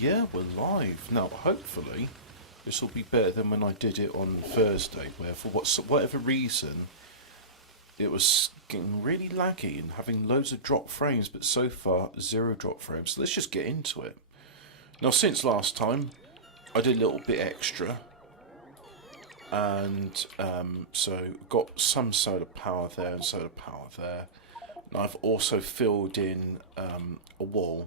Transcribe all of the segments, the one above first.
Yeah, we're live. Now, hopefully, this will be better than when I did it on Thursday, where for whatever reason, it was getting really laggy and having loads of drop frames, but so far, zero drop frames. So let's just get into it. Now, since last time, I did a little bit extra, and so got some solar power there and solar power there. And I've also filled in a wall.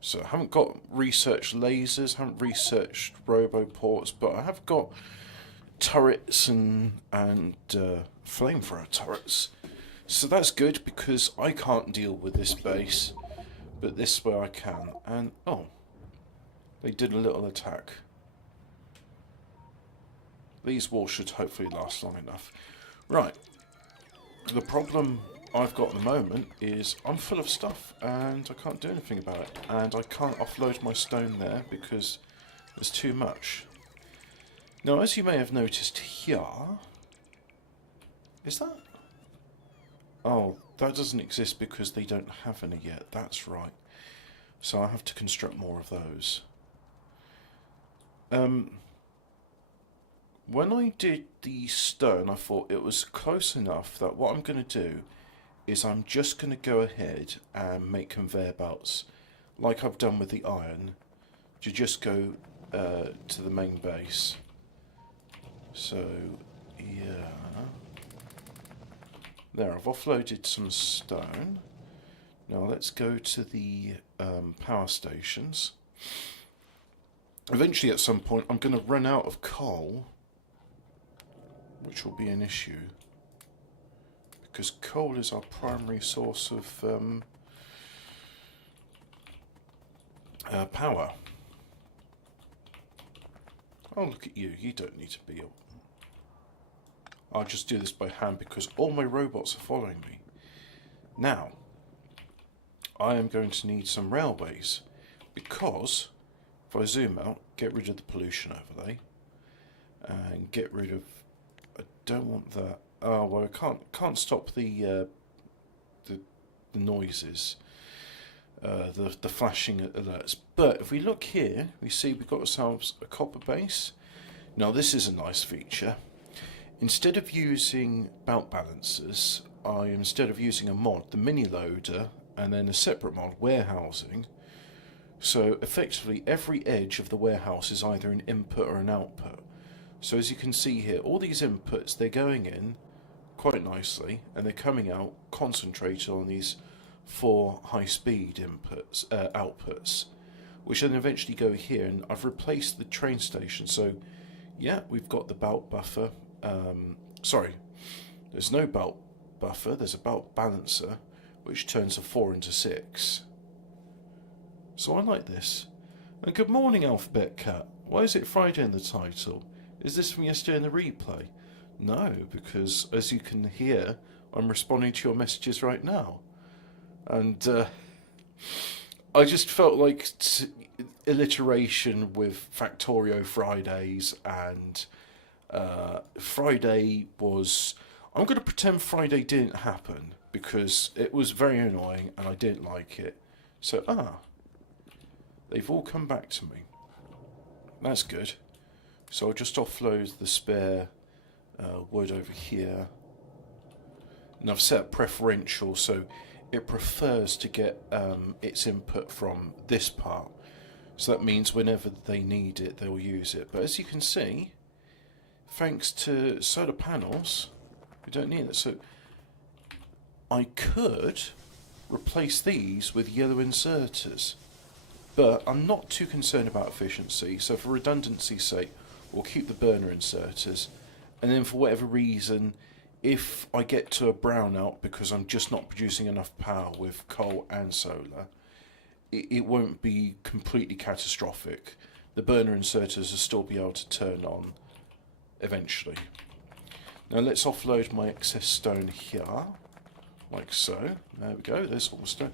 So I haven't got researched lasers, haven't researched roboports, but I have got turrets and flamethrower turrets. So that's good because I can't deal with this base, but this way I can. And oh, they did a little attack. These walls should hopefully last long enough. Right, the problem I've got at the moment is I'm full of stuff and I can't do anything about it, and I can't offload my stone there because there's too much. Now, as you may have noticed here, is that? Oh, that doesn't exist because they don't have any yet. That's right. So I have to construct more of those. When I did the stone, I thought it was close enough that what I'm going to do is I'm just going to go ahead and make conveyor belts like I've done with the iron to just go to the main base. So, yeah. There, I've offloaded some stone. Now let's go to the power stations. Eventually at some point I'm going to run out of coal, which will be an issue, because coal is our primary source of power. Oh, look at you. You don't need to be... I'll just do this by hand because all my robots are following me. Now, I am going to need some railways because if I zoom out, get rid of the pollution overlay and get rid of... I don't want that. Oh, well, I can't stop the noises, the flashing alerts. But if we look here, we see we've got ourselves a copper base. Now this is a nice feature. Instead of using belt balancers, instead of using a mod, the mini loader, and then a separate mod, warehousing. So effectively every edge of the warehouse is either an input or an output. So as you can see here, all these inputs, they're going in quite nicely, and they're coming out concentrated on these 4 high-speed inputs, outputs, which then eventually go here. And I've replaced the train station, so yeah, we've got the belt buffer. Sorry, there's no belt buffer. There's a belt balancer, which turns a 4 into 6. So I like this. And good morning, Alphabet Cat. Why is it Friday in the title? Is this from yesterday in the replay? No, because as you can hear, I'm responding to your messages right now. And I just felt like alliteration with Factorio Fridays, and Friday was... I'm going to pretend Friday didn't happen because it was very annoying and I didn't like it. So, they've all come back to me. That's good. So I'll just offload the spare wood over here, and I've set preferential so it prefers to get its input from this part, so that means whenever they need it they'll use it. But as you can see, thanks to solar panels, we don't need it. So I could replace these with yellow inserters, but I'm not too concerned about efficiency, so for redundancy's sake we'll keep the burner inserters. And then for whatever reason, if I get to a brownout because I'm just not producing enough power with coal and solar, it won't be completely catastrophic. The burner inserters will still be able to turn on eventually. Now let's offload my excess stone here, like so. There we go, there's all the stone.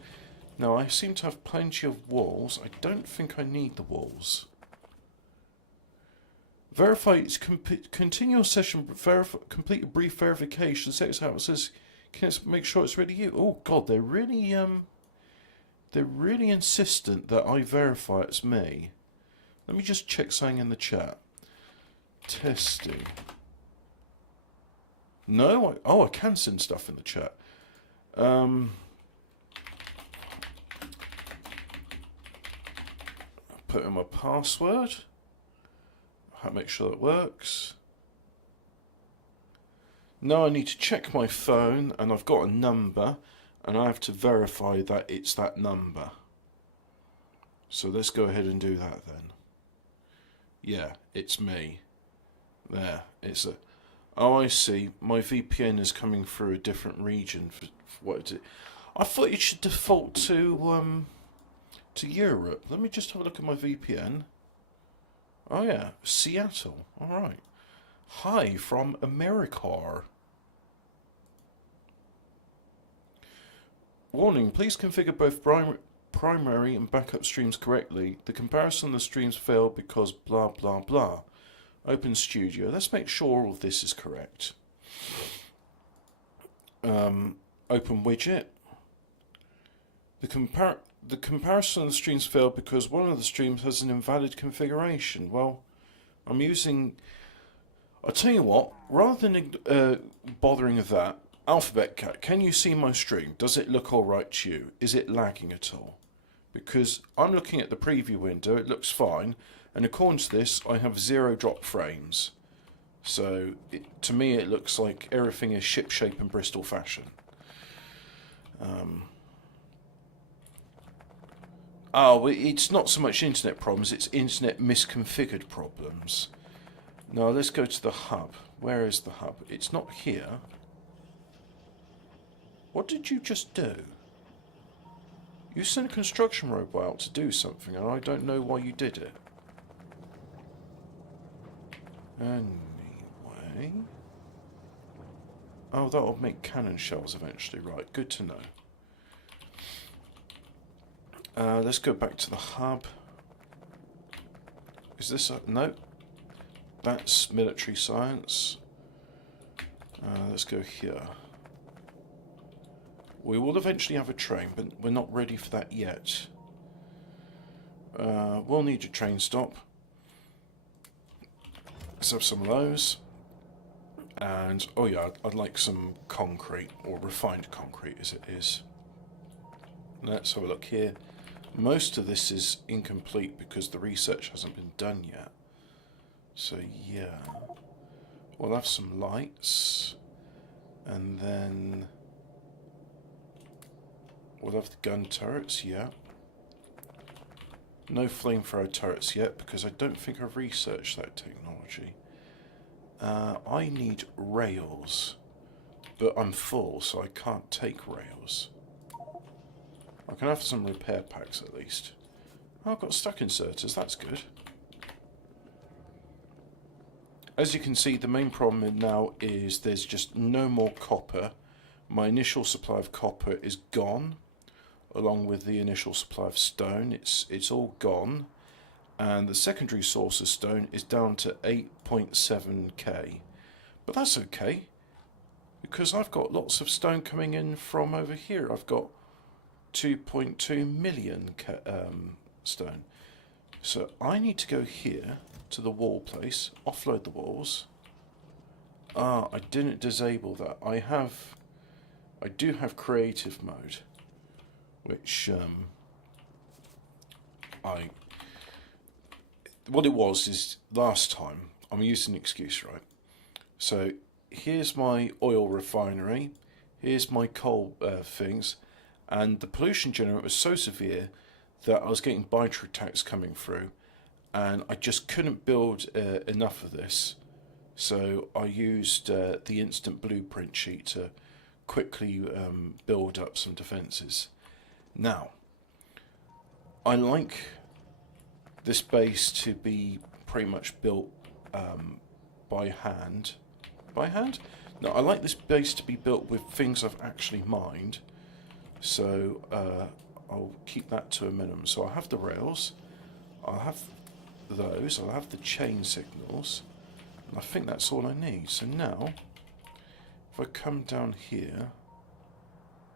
Now I seem to have plenty of walls. I don't think I need the walls. Verify its continuous session. Complete a brief verification. Set out. It says, can it make sure it's ready? You. Oh God, they're They're really insistent that I verify it's me. Let me just check something in the chat. Testing. No, I can send stuff in the chat. Put in my password. I'll make sure it works. Now I need to check my phone, and I've got a number, and I have to verify that it's that number. So let's go ahead and do that then. Yeah, it's me. There, it's a... Oh, I see. My VPN is coming through a different region for what it is. I thought it should default to Europe. Let me just have a look at my VPN. Oh yeah, Seattle. All right. Hi from America. Warning, please configure both primary and backup streams correctly. The comparison of the streams failed because blah blah blah. Open Studio. Let's make sure all of this is correct. Open widget. The comparison of the streams failed because one of the streams has an invalid configuration. Well, I'm using... I'll tell you what, rather than bothering with that, Alphabet Cat, can you see my stream? Does it look alright to you? Is it lagging at all? Because I'm looking at the preview window, it looks fine, and according to this, I have 0 drop frames. So, to me, it looks like everything is shipshape and Bristol fashion. Oh, it's not so much internet problems, it's internet misconfigured problems. Now let's go to the hub. Where is the hub? It's not here. What did you just do? You sent a construction robot out to do something, and I don't know why you did it. Anyway... Oh, that'll make cannon shells eventually. Right, good to know. Let's go back to the hub. Is this a... No. That's military science. Let's go here. We will eventually have a train, but we're not ready for that yet. We'll need a train stop. Let's have some of those. And, oh yeah, I'd like some concrete, or refined concrete as it is. Let's have a look here. Most of this is incomplete because the research hasn't been done yet. So yeah, we'll have some lights, and then we'll have the gun turrets, yeah. No flamethrower turrets yet because I don't think I've researched that technology. I need rails, but I'm full, so I can't take rails. I can have some repair packs at least. Oh, I've got stuck inserters, that's good. As you can see, the main problem now is there's just no more copper. My initial supply of copper is gone, along with the initial supply of stone. It's all gone. And the secondary source of stone is down to 8.7k. But that's okay, because I've got lots of stone coming in from over here. I've got 2.2 million stone. So I need to go here to the wall place, offload the walls. Ah, I didn't disable that. I do have creative mode, which what it was is last time, I'm using an excuse, right? So here's my oil refinery, here's my coal things, and the pollution generator was so severe that I was getting biter attacks coming through, and I just couldn't build enough of this. So I used the instant blueprint sheet to quickly build up some defences. Now, I like this base to be pretty much built by hand. By hand? No, I like this base to be built with things I've actually mined. So I'll keep that to a minimum. So I'll have the rails, I'll have those, I'll have the chain signals, and I think that's all I need. So now, if I come down here,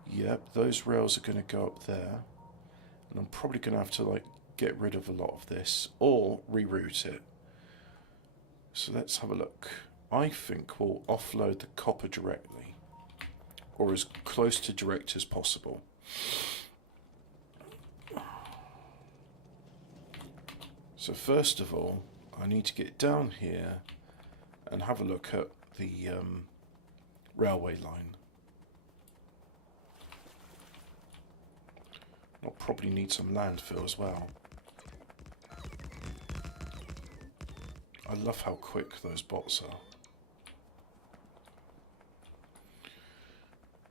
yep, those rails are going to go up there, And I'm probably going to have to like get rid of a lot of this or reroute it. So let's have a look. I think we'll offload the copper directly, or as close to direct as possible. So first of all, I need to get down here and have a look at the railway line. I'll probably need some landfill as well. I love how quick those bots are.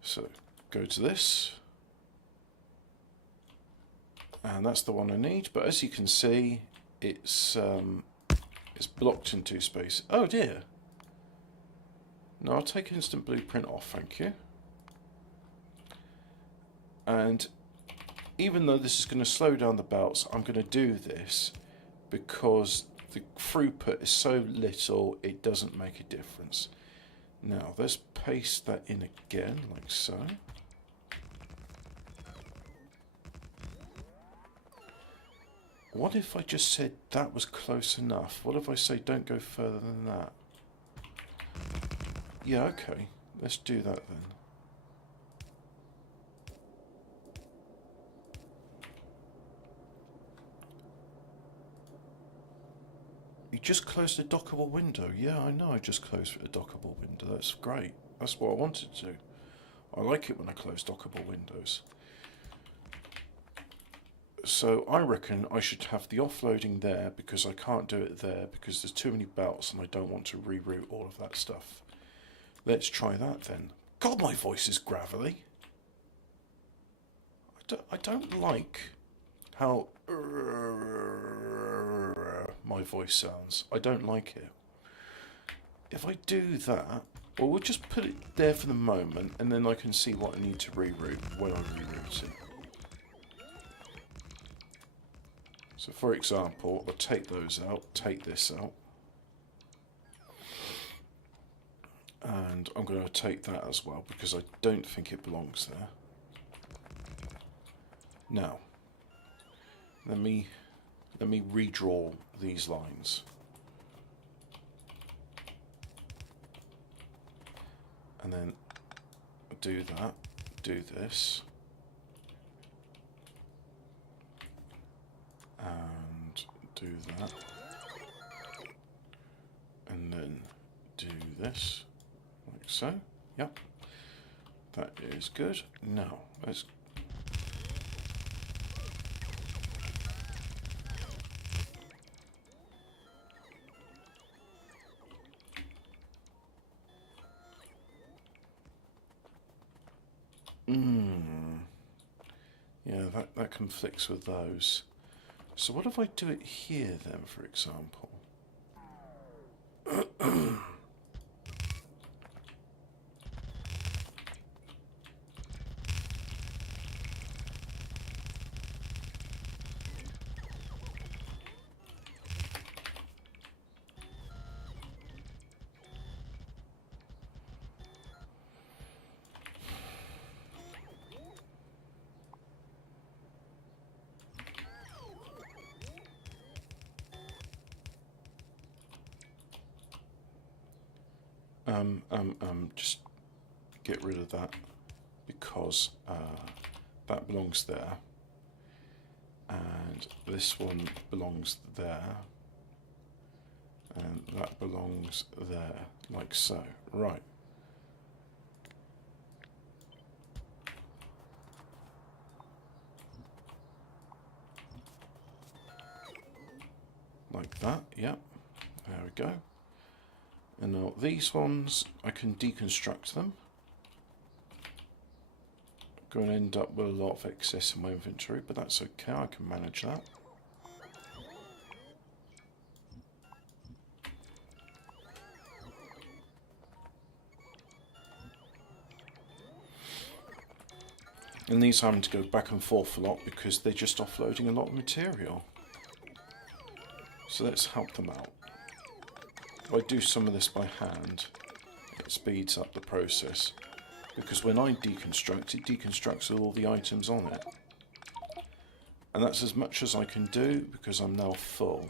So, go to this. And that's the one I need, but as you can see, it's blocked in 2 spaces. Oh dear. No, I'll take instant blueprint off, thank you. And even though this is going to slow down the belts, I'm going to do this because the throughput is so little, it doesn't make a difference. Now, let's paste that in again, like so. What if I just said that was close enough? What if I say don't go further than that? Yeah, okay. Let's do that then. You just closed a dockable window. Yeah, I know I just closed a dockable window. That's great. That's what I wanted to do. I like it when I close dockable windows. So I reckon I should have the offloading there because I can't do it there because there's too many belts and I don't want to reroute all of that stuff. Let's try that then. God, my voice is gravelly. I don't like how my voice sounds. I don't like it. If I do that, well, we'll just put it there for the moment and then I can see what I need to reroute when I'm rerouting. So for example, I'll take those out, take this out. And I'm going to take that as well because I don't think it belongs there. Now, let me redraw these lines. And then do that, do this. And do that. And then do this. Like so. Yep. That is good. Now, let's yeah, that conflicts with those. So what if I do it here then, for example? Just get rid of that because that belongs there, and this one belongs there, and that belongs there, like so. Right. Like that, yep. There we go. And now these ones, I can deconstruct them. I'm going to end up with a lot of excess in my inventory, but that's okay, I can manage that. And these having to go back and forth a lot because they're just offloading a lot of material. So let's help them out. If I do some of this by hand, it speeds up the process. Because when I deconstruct, it deconstructs all the items on it. And that's as much as I can do because I'm now full.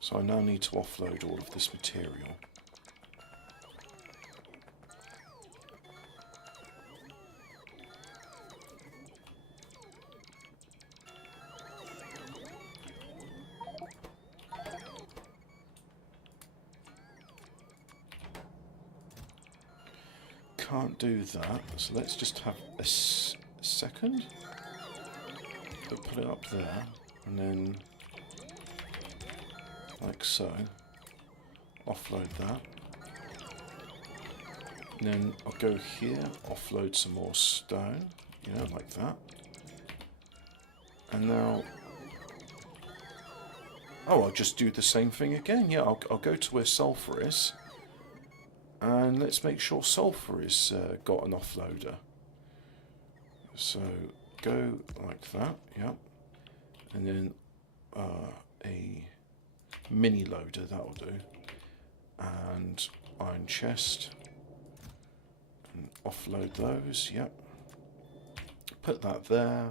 So I now need to offload all of this material. Can't do that, so let's just have a second. So put it up there, and then like so. Offload that. And then I'll go here, offload some more stone, you know, like that. And now, oh, I'll just do the same thing again. Yeah, I'll go to where sulfur is. And let's make sure sulfur is got an offloader. So go like that, yep. And then a mini loader, that'll do. And iron chest. And offload those, yep. Put that there.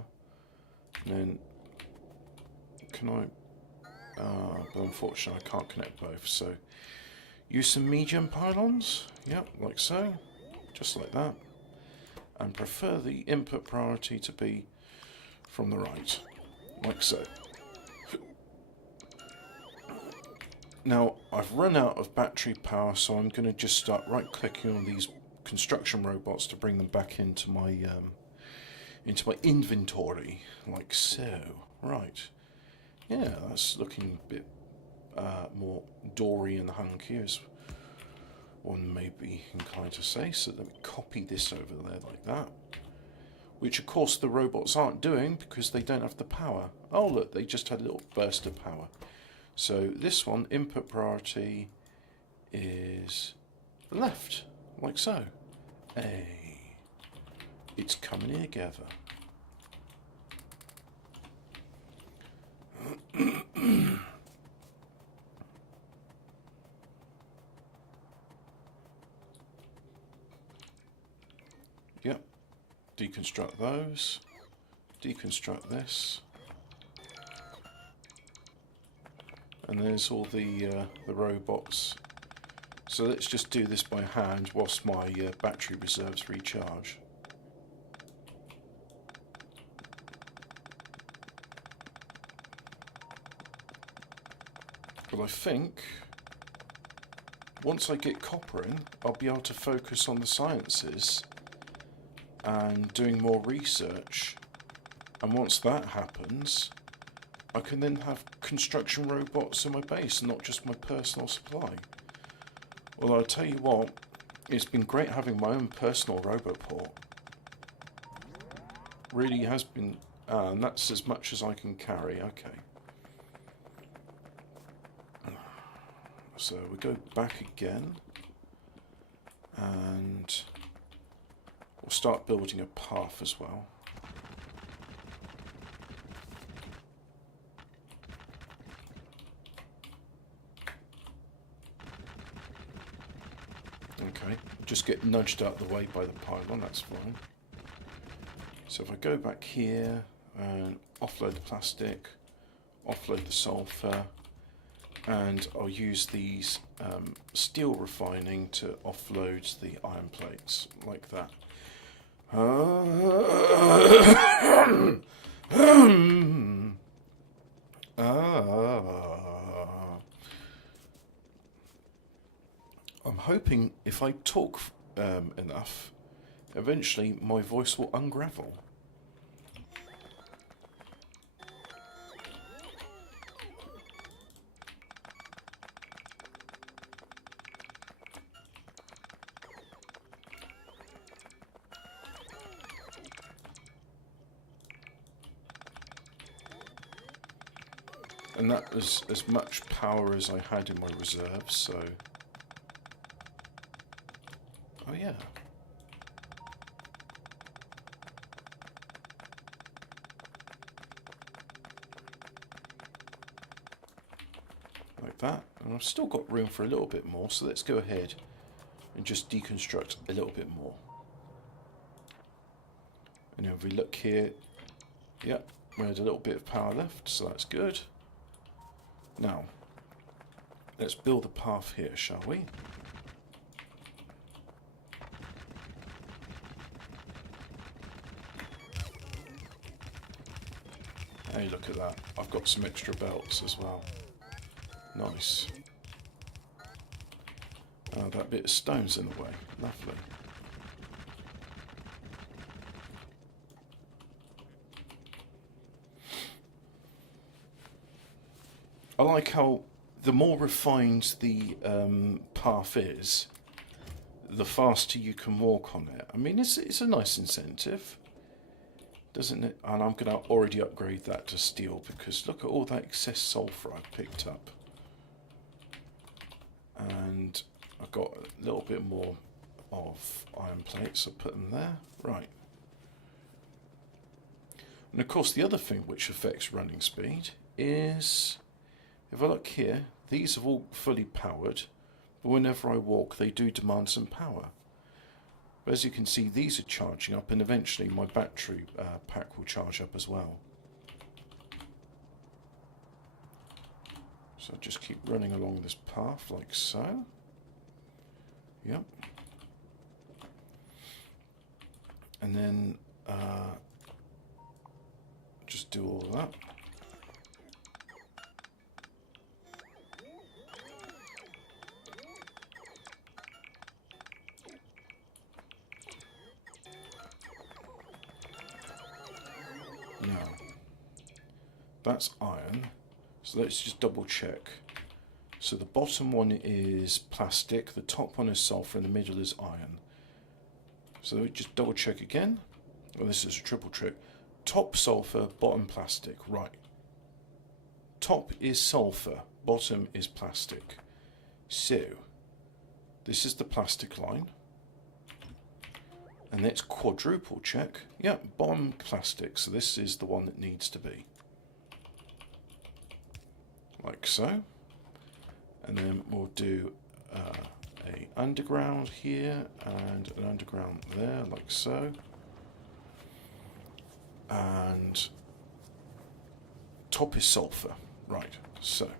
And then, can I? But unfortunately I can't connect both, so use some medium pylons, yep, like so, just like that, and prefer the input priority to be from the right, like so. Now, I've run out of battery power, so I'm going to just start right-clicking on these construction robots to bring them back into my inventory, like so. Right, yeah, that's looking a bit more dory and hunky, as one may be inclined to say. So let me copy this over there like that, which of course the robots aren't doing because they don't have the power. Oh look, they just had a little burst of power. So this one, input priority is left, like so. Hey, it's coming together. Yep, deconstruct those, deconstruct this, and there's all the robots. So let's just do this by hand whilst my battery reserves recharge. But I think once I get copper in, I'll be able to focus on the sciences and doing more research, and once that happens I can then have construction robots in my base and not just my personal supply. Well, I'll tell you what, it's been great having my own personal robot port. Really has been, and that's as much as I can carry. Okay, so we go back again and we'll start building a path as well. Okay, just get nudged out of the way by the pylon, that's fine. So if I go back here and offload the plastic, offload the sulfur, and I'll use these steel refining to offload the iron plates, like that. I'm hoping if I talk enough, eventually my voice will ungravel. And that was as much power as I had in my reserves, so... Oh yeah. Like that. And I've still got room for a little bit more, so let's go ahead and just deconstruct a little bit more. And if we look here, yep, We had a little bit of power left, so that's good. Now, let's build a path here, shall we? Hey, look at that. I've got some extra belts as well. Nice. Oh, that bit of stone's in the way. Lovely. I like how the more refined the path is, the faster you can walk on it. I mean, it's a nice incentive, doesn't it? And I'm going to already upgrade that to steel because look at all that excess sulfur I picked up. And I've got a little bit more of iron plates, I'll put them there. Right. And of course the other thing which affects running speed is, if I look here, these are all fully powered, but whenever I walk they do demand some power. But as you can see, these are charging up, and eventually my battery pack will charge up as well. So I'll just keep running along this path like so. Yep. And then just do all of that. Now, that's iron, so let's just double check. So the bottom one is plastic, the top one is sulfur, and the middle is iron. So we just double check again. Well, this is a triple trick. Top sulfur, bottom plastic. Right. Top is sulfur, bottom is plastic. So this is the plastic line. And let's quadruple check. Yeah, bottom plastic. So this is the one that needs to be. Like so. And then we'll do a underground here and an underground there, like so. And top is sulfur. Right, so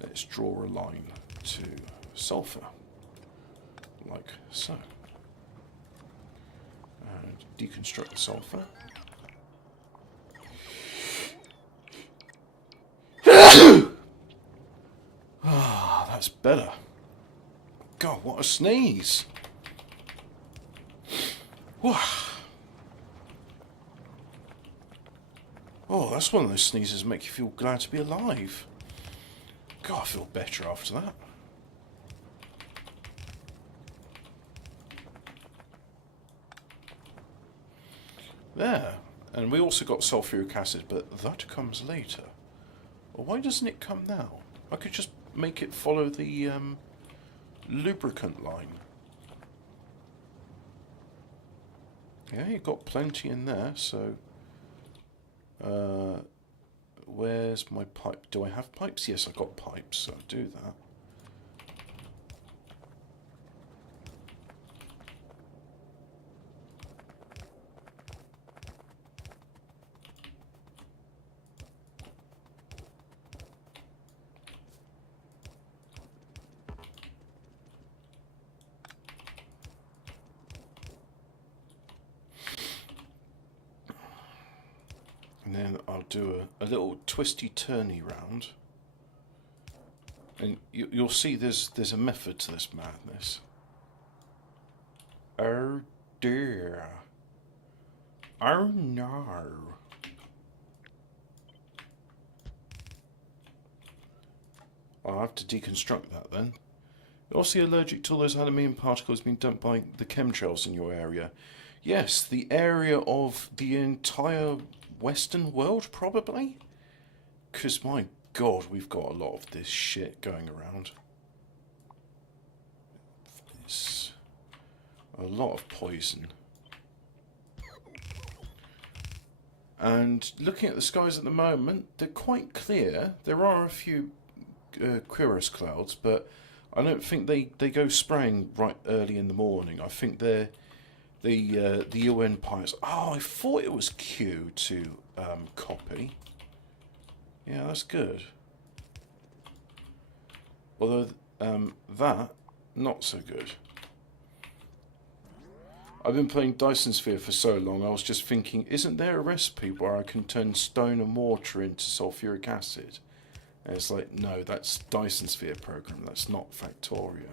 let's draw a line to sulfur, like so. And deconstruct the sulfur. Ah, that's better. God, what a sneeze. Oh, that's one of those sneezes that make you feel glad to be alive. God, I feel better after that. There. And we also got sulfuric acid, but that comes later. Well, why doesn't it come now? I could just make it follow the lubricant line. Yeah, you've got plenty in there, so... where's my pipe? Do I have pipes? Yes, I've got pipes, so I'll do that. And then I'll do a little twisty-turny round. And you'll see there's a method to this madness. Oh dear. Oh no. I'll have to deconstruct that then. You're also allergic to all those aluminium particles being dumped by the chemtrails in your area. Yes, the area of the entire Western world, probably? Because, my God, we've got a lot of this shit going around. It's a lot of poison. And looking at the skies at the moment, they're quite clear. There are a few cirrus clouds, but I don't think they go spraying right early in the morning. I think they're the UN pilots. Oh, I thought it was Q to copy. Yeah, that's good. Although that, not so good. I've been playing Dyson Sphere for so long, I was just thinking, isn't there a recipe where I can turn stone and water into sulfuric acid? And it's like, no, that's Dyson Sphere program, that's not Factorio.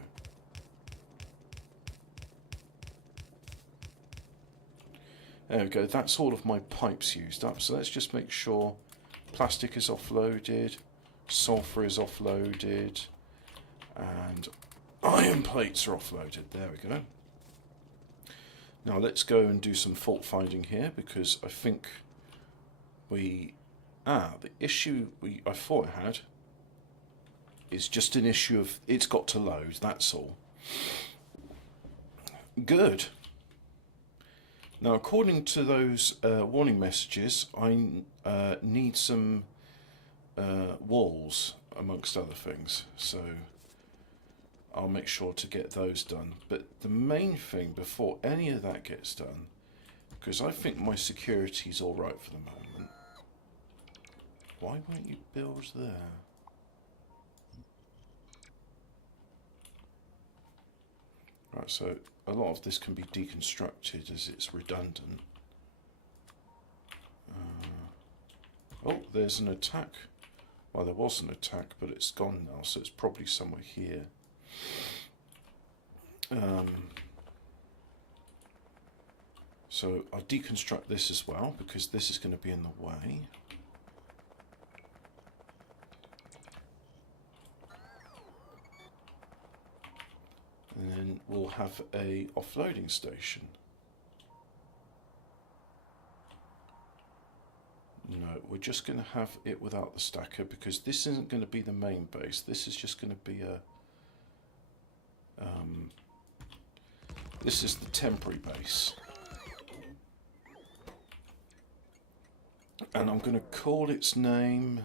There we go, that's all of my pipes used up, so let's just make sure plastic is offloaded, sulfur is offloaded, and iron plates are offloaded. There we go. Now let's go and do some fault finding here, because I think the issue I thought I had is just an issue of it's got to load, that's all. Good. Now, according to those warning messages, I need some walls, amongst other things, so I'll make sure to get those done. But the main thing before any of that gets done, because I think my security's alright for the moment, why won't you build there? Right, so a lot of this can be deconstructed as it's redundant. Oh, there's an attack. Well, there was an attack, but it's gone now, so it's probably somewhere here. So I'll deconstruct this as well, because this is going to be in the way. And then we'll have a offloading station. No, we're just going to have it without the stacker, because this isn't going to be the main base. This is just going to be a... this is the temporary base. And I'm going to call its name...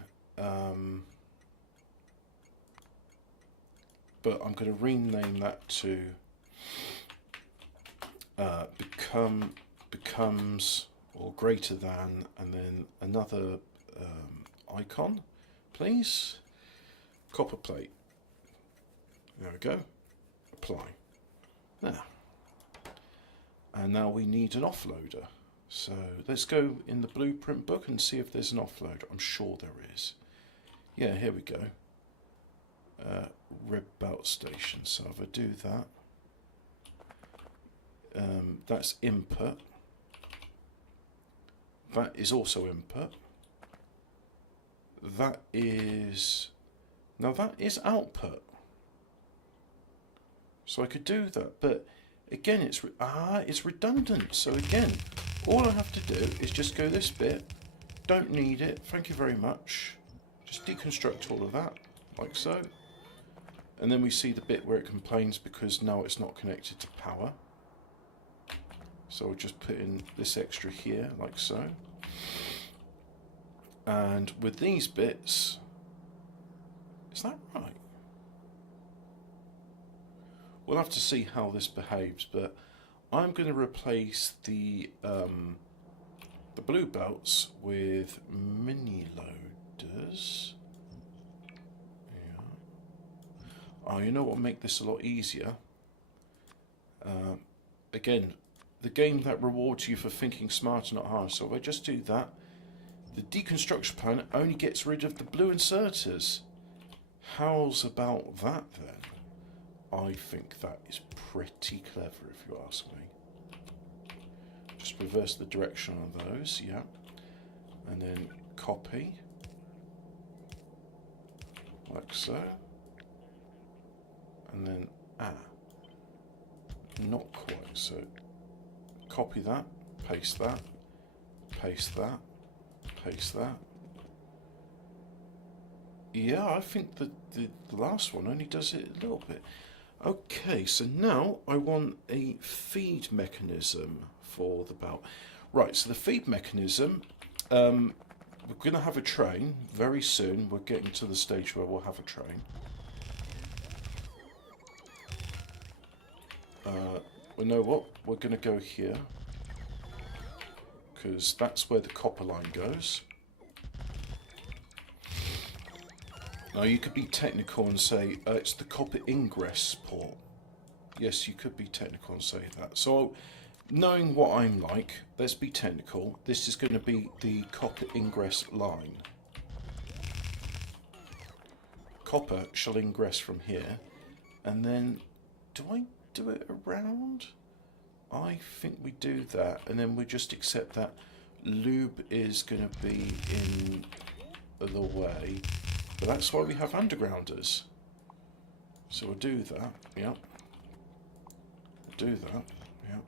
but I'm going to rename that to becomes or greater than, and then another icon, please. Copper plate. There we go. Apply. There. And now we need an offloader. So let's go in the blueprint book and see if there's an offloader. I'm sure there is. Yeah, here we go. Red belt station. So if I do that, that's input. That is also input. That is... Now that is output. So I could do that, but again it's redundant. So again, all I have to do is just go this bit. Don't need it. Thank you very much. Just deconstruct all of that, like so. And then we see the bit where it complains because now it's not connected to power. So I'll just put in this extra here, like so. And with these bits, is that right? We'll have to see how this behaves, but I'm going to replace the blue belts with mini loaders. Oh, you know what will make this a lot easier? Again, the game that rewards you for thinking smarter, not harder. So if I just do that, the deconstruction plan only gets rid of the blue inserters. How's about that then? I think that is pretty clever if you ask me. Just reverse the direction of those, yeah. And then copy. Like so. And then, not quite, so copy that, paste that, paste that, paste that. Yeah, I think the last one only does it a little bit. Okay, so now I want a feed mechanism for the belt. Right, so the feed mechanism, we're going to have a train very soon. We're getting to the stage where we'll have a train. You know what? We're going to go here because that's where the copper line goes. Now you could be technical and say it's the copper ingress port. Yes, you could be technical and say that. So knowing what I'm like, let's be technical. This is going to be the copper ingress line. Copper shall ingress from here, and then do I do it around? I think we do that, and then we just accept that lube is going to be in the way. But that's why we have undergrounders. So we'll do that, yeah. We'll do that, yeah.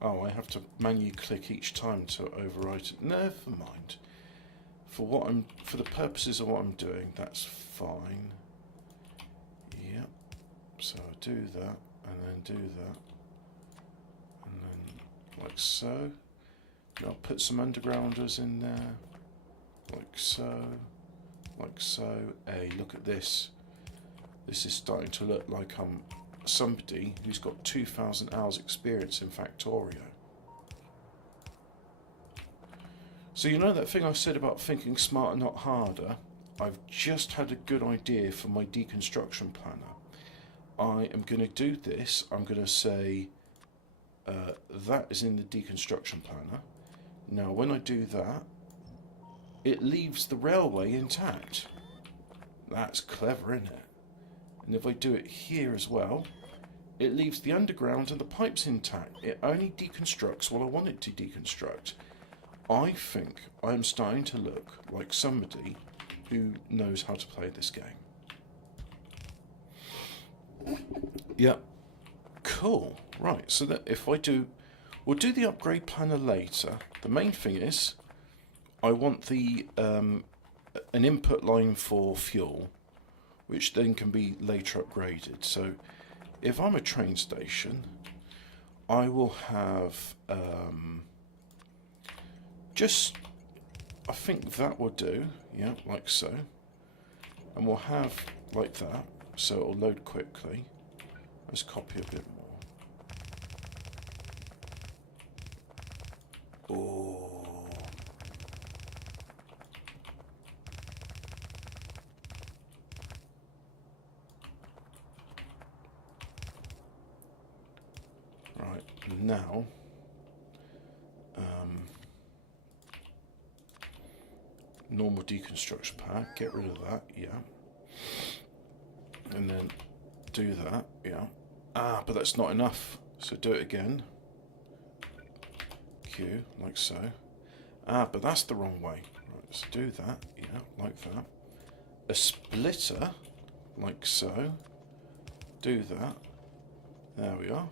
Oh, I have to manually click each time to overwrite it. Never mind. For the purposes of what I'm doing, that's fine. Yeah. So I'll do that, and then do that, and then like so. And I'll put some undergrounders in there, like so, like so. Hey, look at this. This is starting to look like I'm somebody who's got 2,000 hours experience in Factorio. So you know that thing I said about thinking smarter, not harder? I've just had a good idea for my deconstruction planner. I am going to do this. I'm going to say that is in the deconstruction planner. Now when I do that, it leaves the railway intact. That's clever, isn't it? And if I do it here as well, it leaves the underground and the pipes intact. It only deconstructs what I want it to deconstruct. I think I'm starting to look like somebody who knows how to play this game. Yeah, cool. Right, so that if I do, we'll do the upgrade planner later. The main thing is, I want the an input line for fuel, which then can be later upgraded. So if I'm a train station, I will have I think that will do, yeah, like so. And we'll have like that, so it'll load quickly. Let's copy a bit more. Oh. Right, now normal deconstruction pack, get rid of that, yeah. And then do that, yeah. Ah, but that's not enough. So do it again. Q, like so. Ah, but that's the wrong way. Right, so do that, yeah, like that. A splitter, like so. Do that. There we are.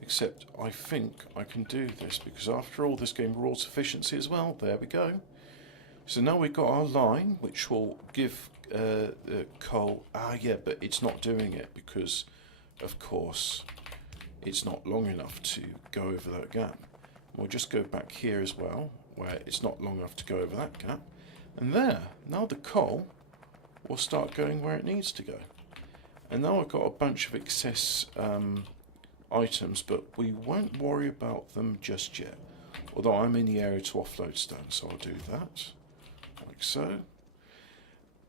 Except I think I can do this because after all, this game rules efficiency as well. There we go. So now we've got our line, which will give coal. Ah, yeah, but it's not doing it because, of course, it's not long enough to go over that gap. We'll just go back here as well, where it's not long enough to go over that gap. And there, now the coal will start going where it needs to go. And now I've got a bunch of excess items, but we won't worry about them just yet. Although I'm in the area to offload stone, so I'll do that. Like so.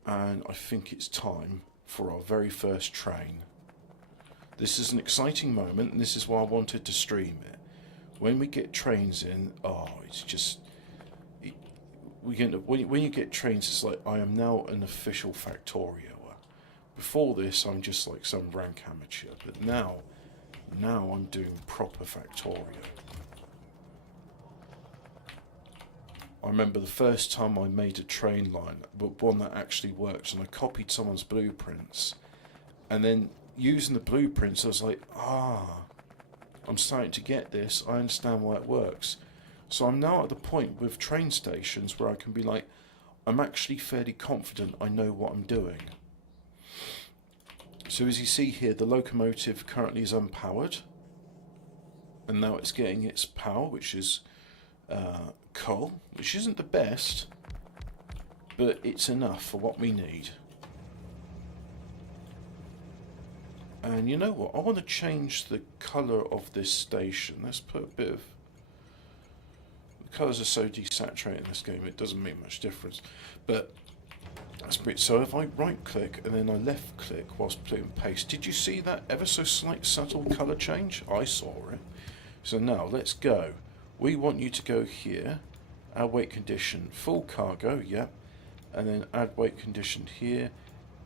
And I think it's time for our very first train. This is an exciting moment, and this is why I wanted to stream it. When we get trains in, oh, it's just... when you get trains, it's like, I am now an official Factorio. Before this, I'm just like some rank amateur, but now I'm doing proper Factorio. I remember the first time I made a train line, but one that actually worked, and I copied someone's blueprints, and then using the blueprints, I was like, I'm starting to get this, I understand why it works. So I'm now at the point with train stations where I can be like, I'm actually fairly confident I know what I'm doing. So as you see here, the locomotive currently is unpowered, and now it's getting its power, which is coal, which isn't the best, but it's enough for what we need. And you know what? I want to change the colour of this station. Let's put a bit of... The colours are so desaturated in this game, it doesn't make much difference. But that's pretty... So if I right click and then I left click whilst putting paste, did you see that ever so slight subtle colour change? I saw it. So now let's go. We want you to go here, add weight condition, full cargo, yep. And then add weight condition here,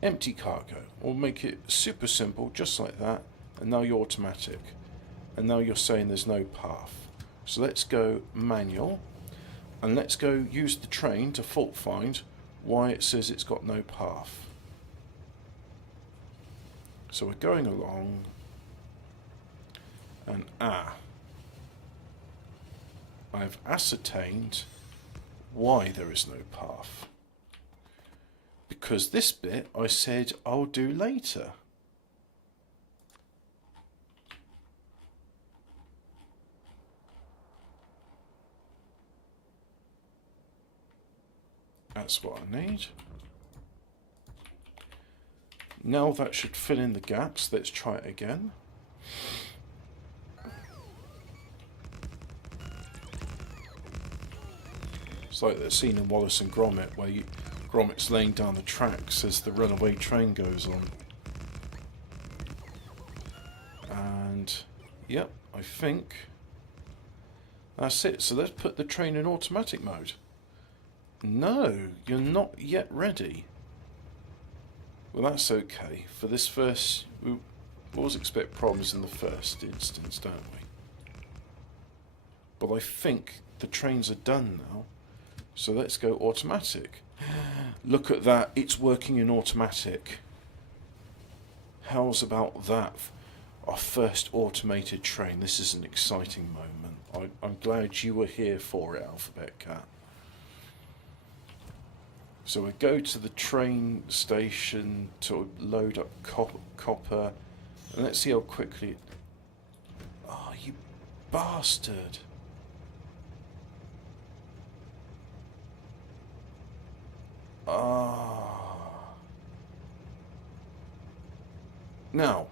empty cargo. We'll make it super simple, just like that. And now you're automatic. And now you're saying there's no path. So let's go manual. And let's go use the train to fault find why it says it's got no path. So we're going along. And I've ascertained why there is no path. Because this bit I said I'll do later. That's what I need. Now that should fill in the gaps. Let's try it again. It's like that scene in Wallace and Gromit where Gromit's laying down the tracks as the runaway train goes on. And, yep, I think that's it. So let's put the train in automatic mode. No, you're not yet ready. Well, that's okay. For this first, we always expect problems in the first instance, don't we? But I think the trains are done now. So let's go automatic. Look at that, it's working in automatic. How's about that? Our first automated train. This is an exciting moment. I'm glad you were here for it, Alphabet Cat. So we go to the train station to load up copper. And let's see how quickly... Oh, you bastard. Now,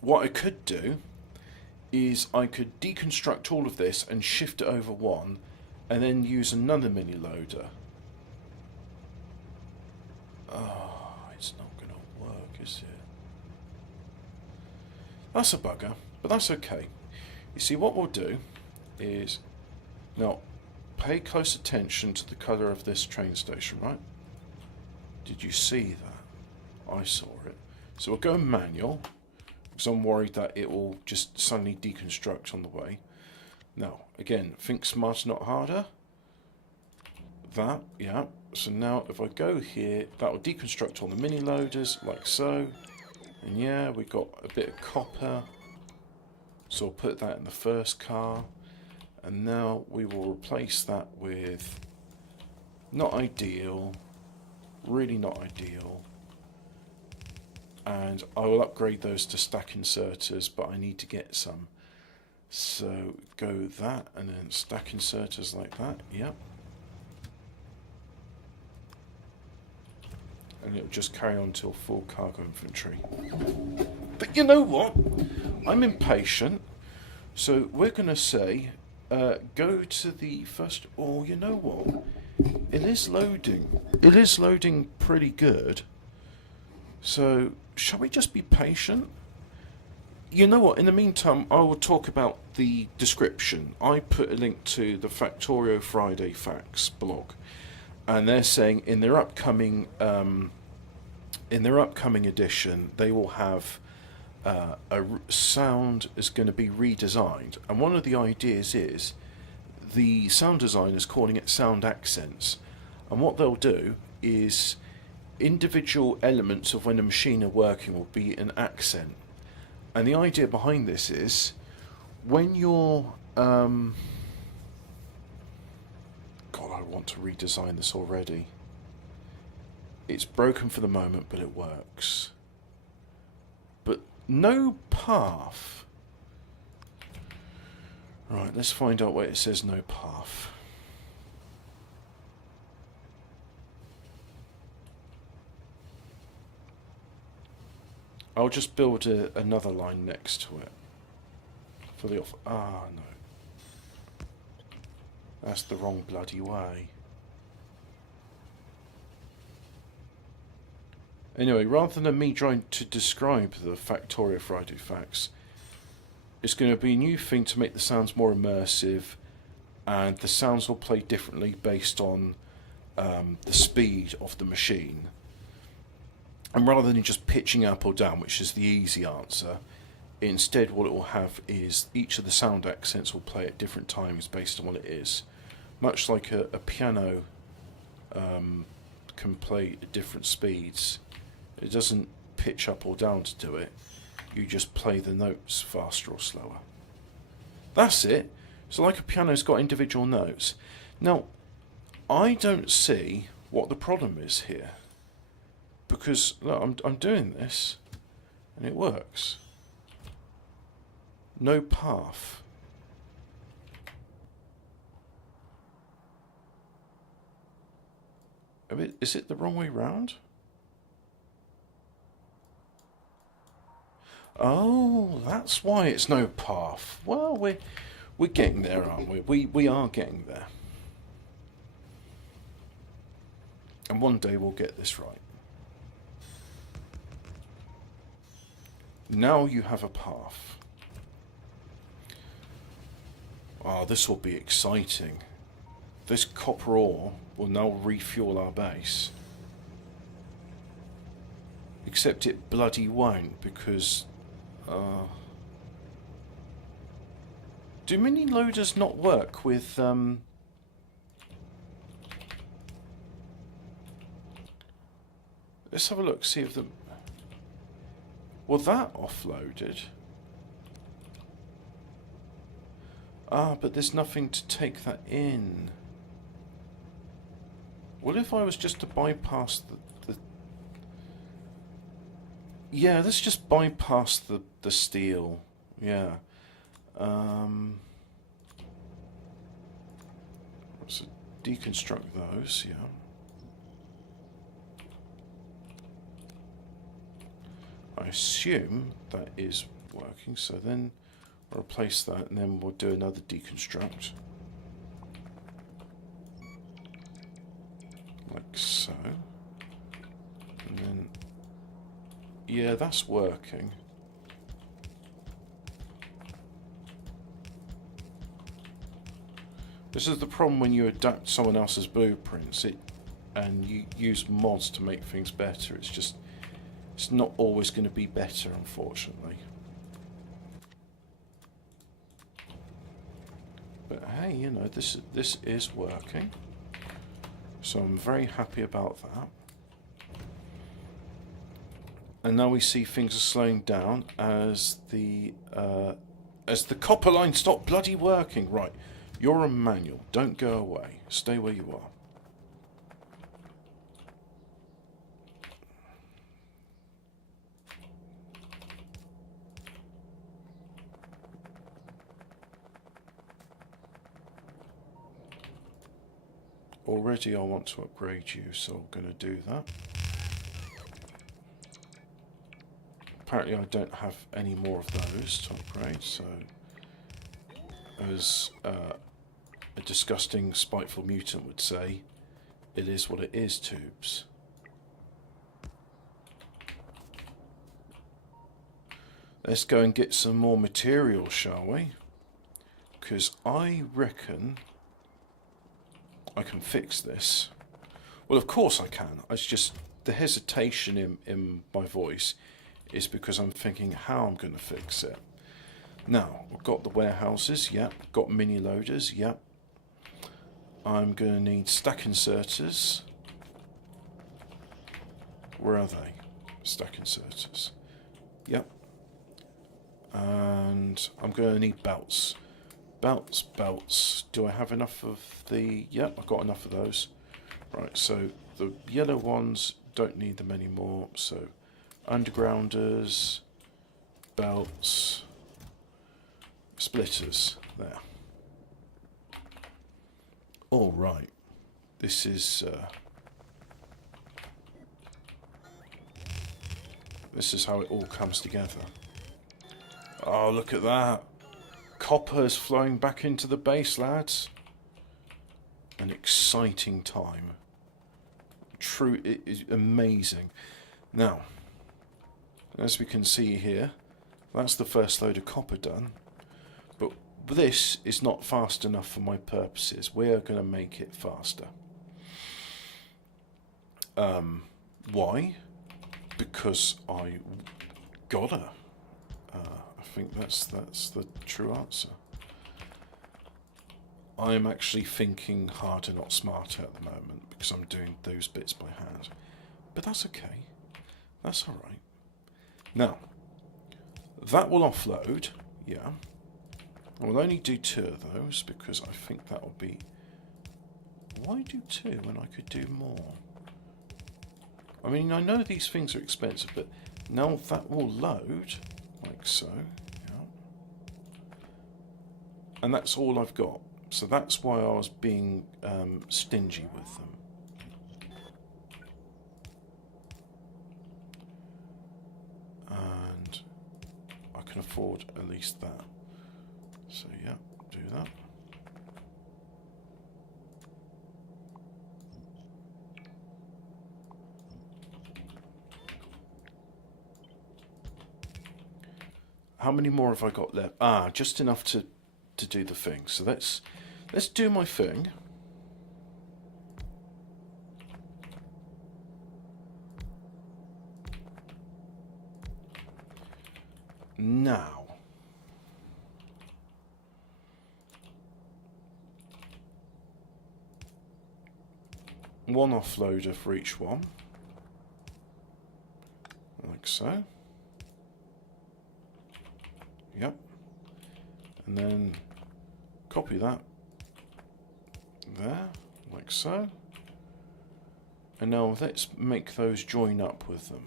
what I could do is I could deconstruct all of this and shift it over one and then use another mini loader. Oh, it's not going to work, is it? That's a bugger, but that's okay. You see, what we'll do is... Now, pay close attention to the colour of this train station, right? Did you see that? I saw it. So we'll go manual, because I'm worried that it will just suddenly deconstruct on the way. Now, again, think smarter, not harder. That, yeah. So now if I go here, that will deconstruct all the mini loaders, like so. And yeah, we got a bit of copper. So I'll put that in the first car. And now we will replace that with not ideal, really not ideal. And I will upgrade those to stack inserters, but I need to get some. So go that and then stack inserters like that, yep. And it'll just carry on till full cargo infantry. But you know what? I'm impatient. So we're going to say, go to the first... Oh, you know what? It is loading. It is loading pretty good. So, shall we just be patient? You know what? In the meantime, I will talk about the description. I put a link to the Factorio Friday Facts blog. And they're saying in their upcoming edition, they will have sound is going to be redesigned. And one of the ideas is the sound design is calling it sound accents. And what they'll do is individual elements of when a machine are working will be an accent. And the idea behind this is when you're God, I want to redesign this already. It's broken for the moment, but it works. But no path. Right, let's find out where it says no path. I'll just build another line next to it. For the off... Ah, no. That's the wrong bloody way. Anyway, rather than me trying to describe the Factorio Friday facts, it's going to be a new thing to make the sounds more immersive, and the sounds will play differently based on the speed of the machine. And rather than just pitching up or down, which is the easy answer, instead what it will have is each of the sound accents will play at different times based on what it is. Much like a piano can play at different speeds. It doesn't pitch up or down to do it. You just play the notes faster or slower. That's it. So like a piano's got individual notes. Now, I don't see what the problem is here. Because, look, I'm doing this, and it works. No path. Is it the wrong way round? Oh, that's why it's no path. Well, we're getting there, aren't we? We are getting there. And one day we'll get this right. Now you have a path. Ah, this will be exciting. This copper ore will now refuel our base. Except it bloody won't, because... do mini loaders not work with... Let's have a look, see if the... Well, that offloaded. Ah, but there's nothing to take that in. What if I was just to bypass the... Yeah, let's just bypass the steel. Yeah. Let's deconstruct those, yeah. I assume that is working, so then I'll replace that and then we'll do another deconstruct. Like so. And then, yeah, that's working. This is the problem when you adapt someone else's blueprints and you use mods to make things better. It's not always going to be better, unfortunately. But hey, you know, this is working. So I'm very happy about that. And now we see things are slowing down as the copper line stopped bloody working. Right, you're a manual. Don't go away. Stay where you are. Already I want to upgrade you, so I'm going to do that. Apparently I don't have any more of those to upgrade, so as a disgusting, spiteful mutant would say, it is what it is, Tubes. Let's go and get some more material, shall we? Because I reckon I can fix this. Well, of course I can. It's just the hesitation in my voice is because I'm thinking how I'm going to fix it. Now, I've got the warehouses, yep. Got mini loaders, yep. I'm going to need stack inserters. Where are they? Stack inserters. Yep. And I'm going to need belts. Belts. Do I have enough of the... Yep, I've got enough of those. Right, so the yellow ones, don't need them anymore. So, undergrounders, belts, splitters. There. All right. This is This is how it all comes together. Oh, look at that. Copper's flowing back into the base, lads. An exciting time. True, it is amazing. Now, as we can see here, that's the first load of copper done. But this is not fast enough for my purposes. We're going to make it faster. Why? Because I gotta. I think that's the true answer. I'm actually thinking harder, not smarter at the moment, because I'm doing those bits by hand. But that's okay. That's alright. Now, that will offload, yeah. I will only do 2 of those, because I think that will be... Why do 2 when I could do more? I mean, I know these things are expensive, but now that will load, like so, yeah. And that's all I've got. So that's why I was being stingy with them. And I can afford at least that. So yeah, do that. How many more have I got left? Ah, just enough to do the thing. So let's do my thing. Now, one offloader for each one, like so. Yep. And then copy that there, like so. And now let's make those join up with them.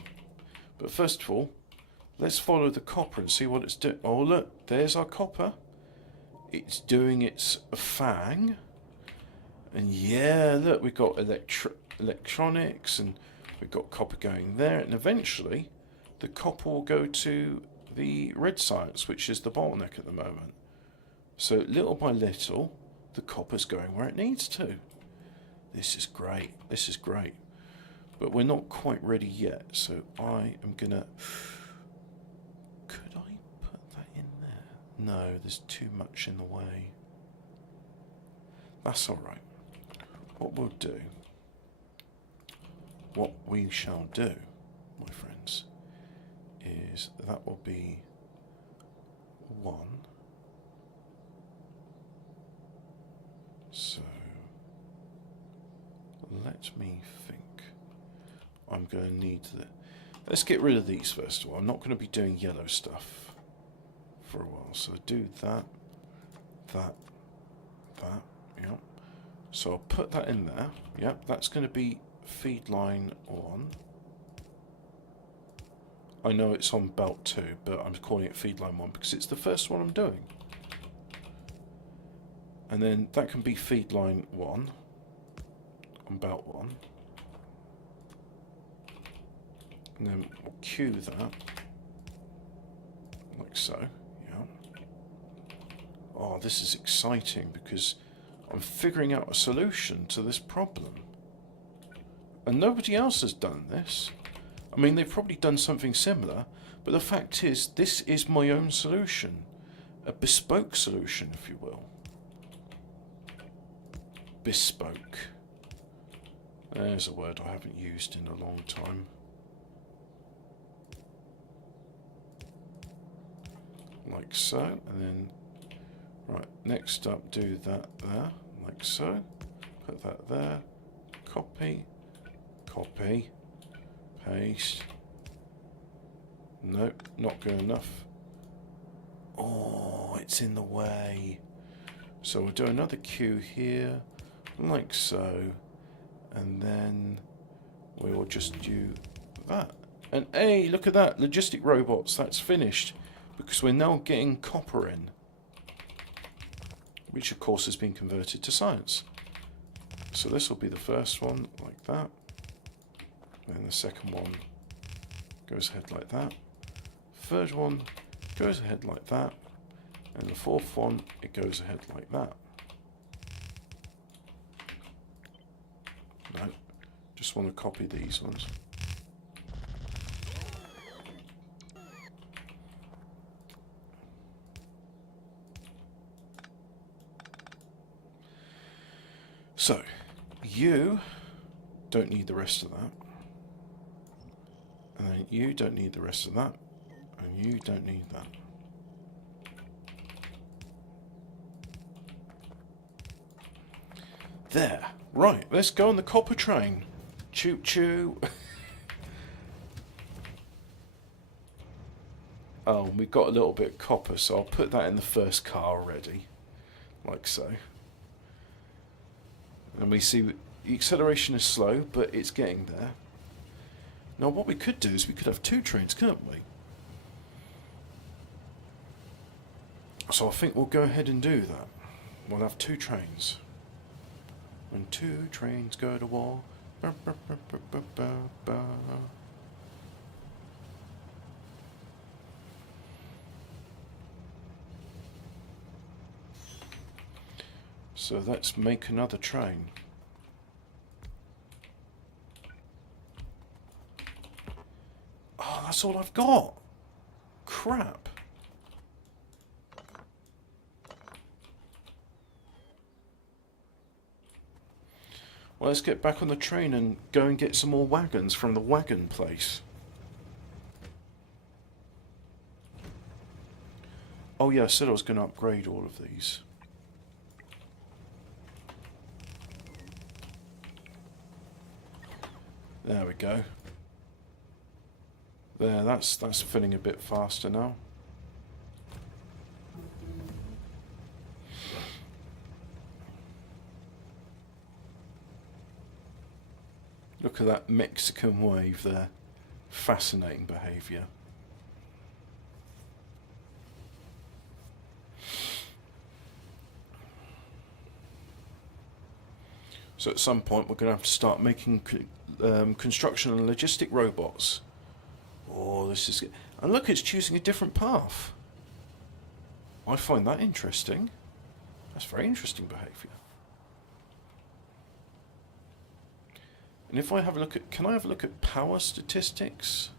But first of all, let's follow the copper and see what it's doing. Oh look, there's our copper. It's doing its fang. And yeah, look, we've got electronics and we've got copper going there. And eventually, the copper will go to the red science, which is the bottleneck at the moment. So little by little, the copper's going where it needs to. This is great. This is great. But we're not quite ready yet. So I am going to... Could I put that in there? No, there's too much in the way. That's all right. What we'll do, what we shall do, my friends, is that will be 1. So let me think. I'm going to need the... Let's get rid of these first of all. I'm not going to be doing yellow stuff for a while. So do that, that, yeah. So I'll put that in there. Yep, that's going to be feed line 1. I know it's on belt 2, but I'm calling it feed line 1 because it's the first one I'm doing. And then that can be feed line 1 on belt 1. And then we'll cue that, like so, yeah. Oh, this is exciting because I'm figuring out a solution to this problem. And nobody else has done this. I mean, they've probably done something similar, but the fact is, this is my own solution. A bespoke solution, if you will. Bespoke. There's a word I haven't used in a long time. Like so, and then, right, next up, do that there, like so. Put that there, copy, copy, paste. Nope, not good enough. Oh, it's in the way. So we'll do another queue here, like so, and then we will just do that. And hey, look at that, logistic robots, that's finished, because we're now getting copper in, which of course has been converted to science. So this will be the first one, like that. And the second one goes ahead like that. Third one goes ahead like that. And the fourth one, it goes ahead like that. No, just want to copy these ones. So, you don't need the rest of that. And then you don't need the rest of that. And you don't need that. There. Right, let's go on the copper train. Choo choo. Oh, we've got a little bit of copper, so I'll put that in the first car already. Like so. And we see the acceleration is slow, but it's getting there. Now what we could do is we could have two trains, couldn't we? So I think we'll go ahead and do that. We'll have two trains. When two trains go to war. Ba, ba, ba, ba, ba, ba, ba. So let's make another train. Oh, that's all I've got. Crap. Well, let's get back on the train and go and get some more wagons from the wagon place. Oh yeah, I said I was going to upgrade all of these. There we go. There, that's filling a bit faster now. Look at that Mexican wave there. Fascinating behaviour. So at some point we're going to have to start making construction and logistic robots. Oh, this is... And look, it's choosing a different path. I find that interesting. That's very interesting behaviour. And if I have a look at... Can I have a look at power statistics?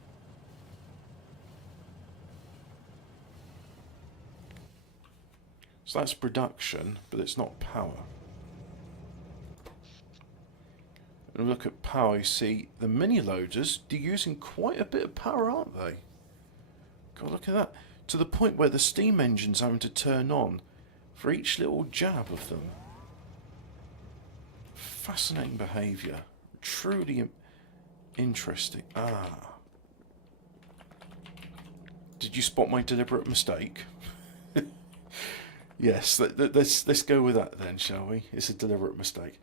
So that's production, but it's not power. And look at power, you see the mini loaders, they're using quite a bit of power, aren't they? God, look at that. To the point where the steam engine's having to turn on for each little jab of them. Fascinating behaviour. Truly interesting. Ah. Did you spot my deliberate mistake? Yes, let's go with that then, shall we? It's a deliberate mistake.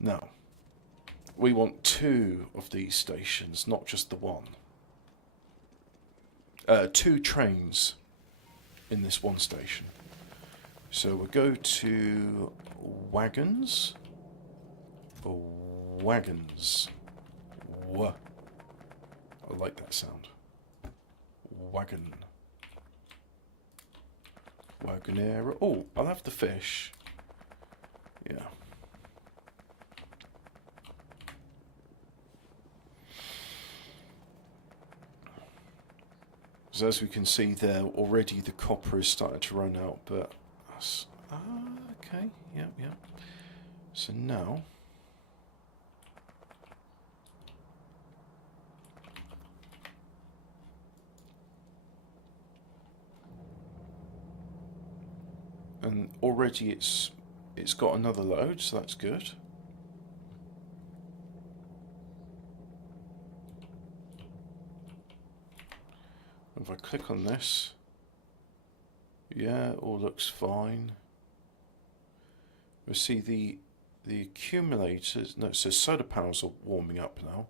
Now, we want two of these stations, not just the one. Two trains in this one station. So we'll go to wagons. Wagons. Wah. I like that sound. Wagon. Wagonera. Oh, I'll have the fish. Yeah. So as we can see there, already the copper is starting to run out, but... okay, yep. So now... And already it's got another load, so that's good. If I click on this, yeah, all looks fine. We see the accumulators, no, so solar panels are warming up now,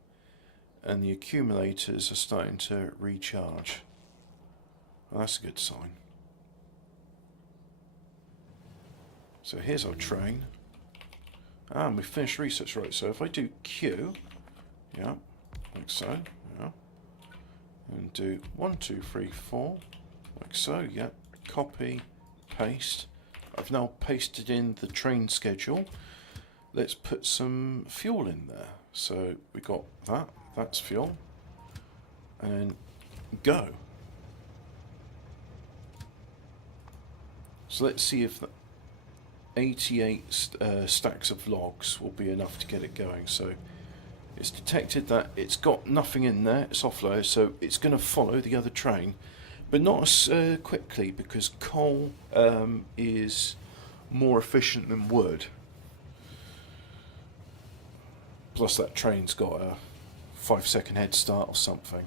and the accumulators are starting to recharge. Well, that's a good sign. So here's our train. And we finished research, right, so if I do Q, yeah, like so, yeah. And do 1, 2, 3, 4, like so. Yep. Copy, paste. I've now pasted in the train schedule. Let's put some fuel in there. So we got that. That's fuel. And go. So let's see if the 88 stacks of logs will be enough to get it going. So it's detected that it's got nothing in there, it's offloaded, so it's going to follow the other train, but not as quickly, because coal is more efficient than wood. Plus that train's got a 5-second head start or something.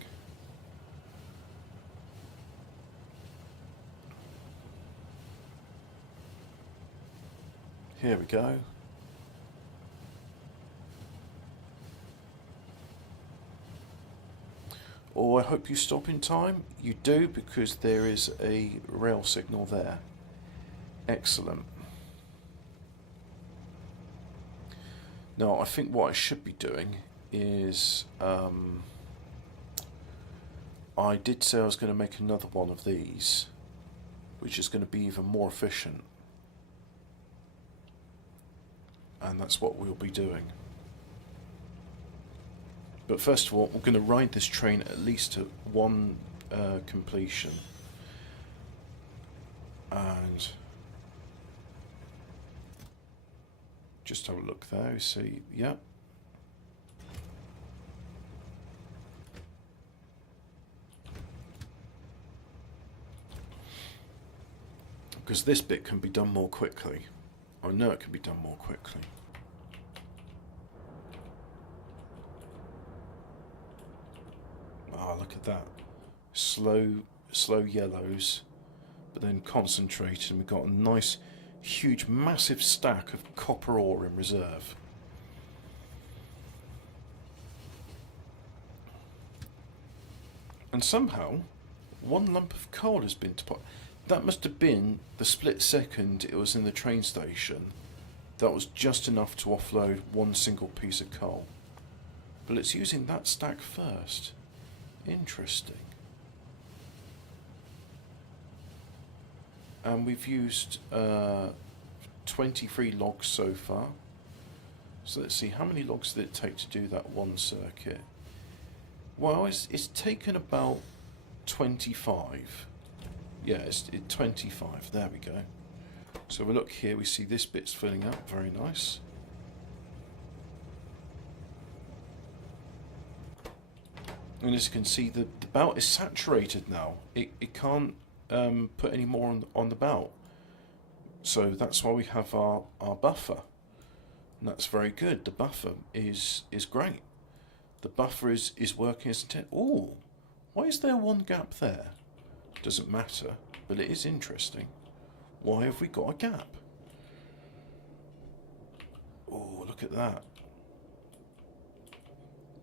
Here we go. Oh, I hope you stop in time. You do, because there is a rail signal there. Excellent. Now, I think what I should be doing is... I did say I was going to make another one of these, which is going to be even more efficient. And that's what we'll be doing. But first of all, we're going to ride this train at least to one completion. And just have a look there, you see, yeah. Because this bit can be done more quickly. I know it can be done more quickly. Ah, look at that. Slow yellows, but then concentrated, and we've got a nice, huge, massive stack of copper ore in reserve. And somehow, one lump of coal has been deposited. That must have been the split second it was in the train station. That was just enough to offload one single piece of coal. But it's using that stack first. Interesting. And we've used 23 logs so far. So let's see, how many logs did it take to do that one circuit? Well, it's taken about 25. Yeah, it's 25. There we go. So we look here, we see this bit's filling up. Very nice. And as you can see, the belt is saturated now. It can't put any more on the belt. So that's why we have our buffer. And that's very good. The buffer is great. The buffer is working as intended. Oh, why is there one gap there? Doesn't matter, but it is interesting. Why have we got a gap? Oh, look at that.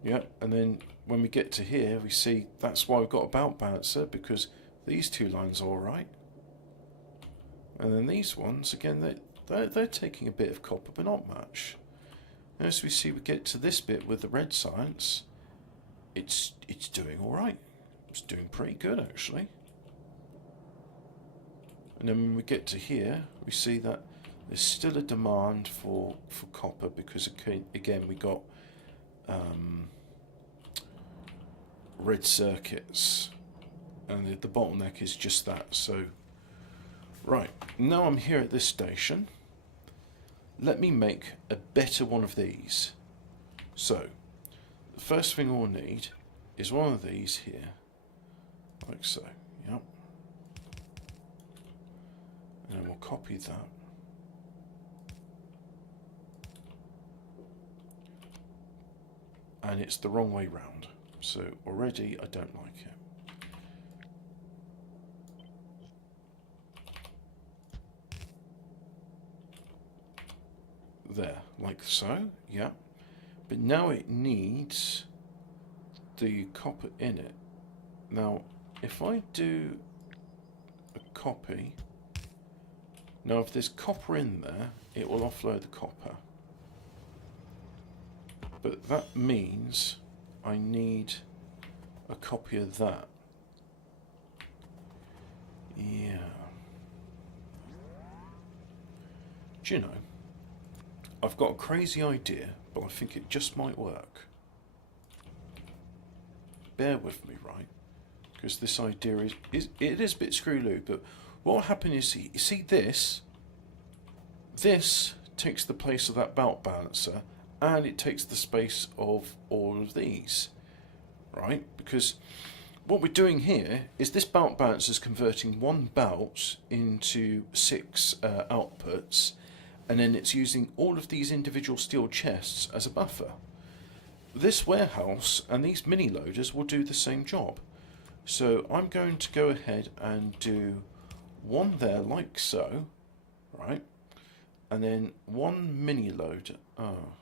Yeah, and then when we get to here, we see that's why we've got a belt balancer, because these two lines are all right. And then these ones, again, they're taking a bit of copper, but not much. And as we see, we get to this bit with the red science, it's doing all right. It's doing pretty good, actually. And then when we get to here, we see that there's still a demand for copper, because again we got red circuits, and the bottleneck is just that. So right, now I'm here at this station. Let me make a better one of these. So the first thing we'll need is one of these here, like so. Yep. And then we'll copy that. And it's the wrong way round. So already I don't like it. There, like so, yeah. But now it needs the copper in it. Now, if I do a copy, now if there's copper in there, it will offload the copper. But that means I need a copy of that. Yeah. Do you know, I've got a crazy idea, but I think it just might work. Bear with me, right? Because this idea is it is a bit screw-loop, but what will happen is, you see this takes the place of that belt balancer, and it takes the space of all of these, right? Because what we're doing here is this belt balancer is converting one belt into 6 outputs, and then it's using all of these individual steel chests as a buffer. This warehouse and these mini loaders will do the same job. So I'm going to go ahead and do one there like so, right? And then one mini loader. Oh.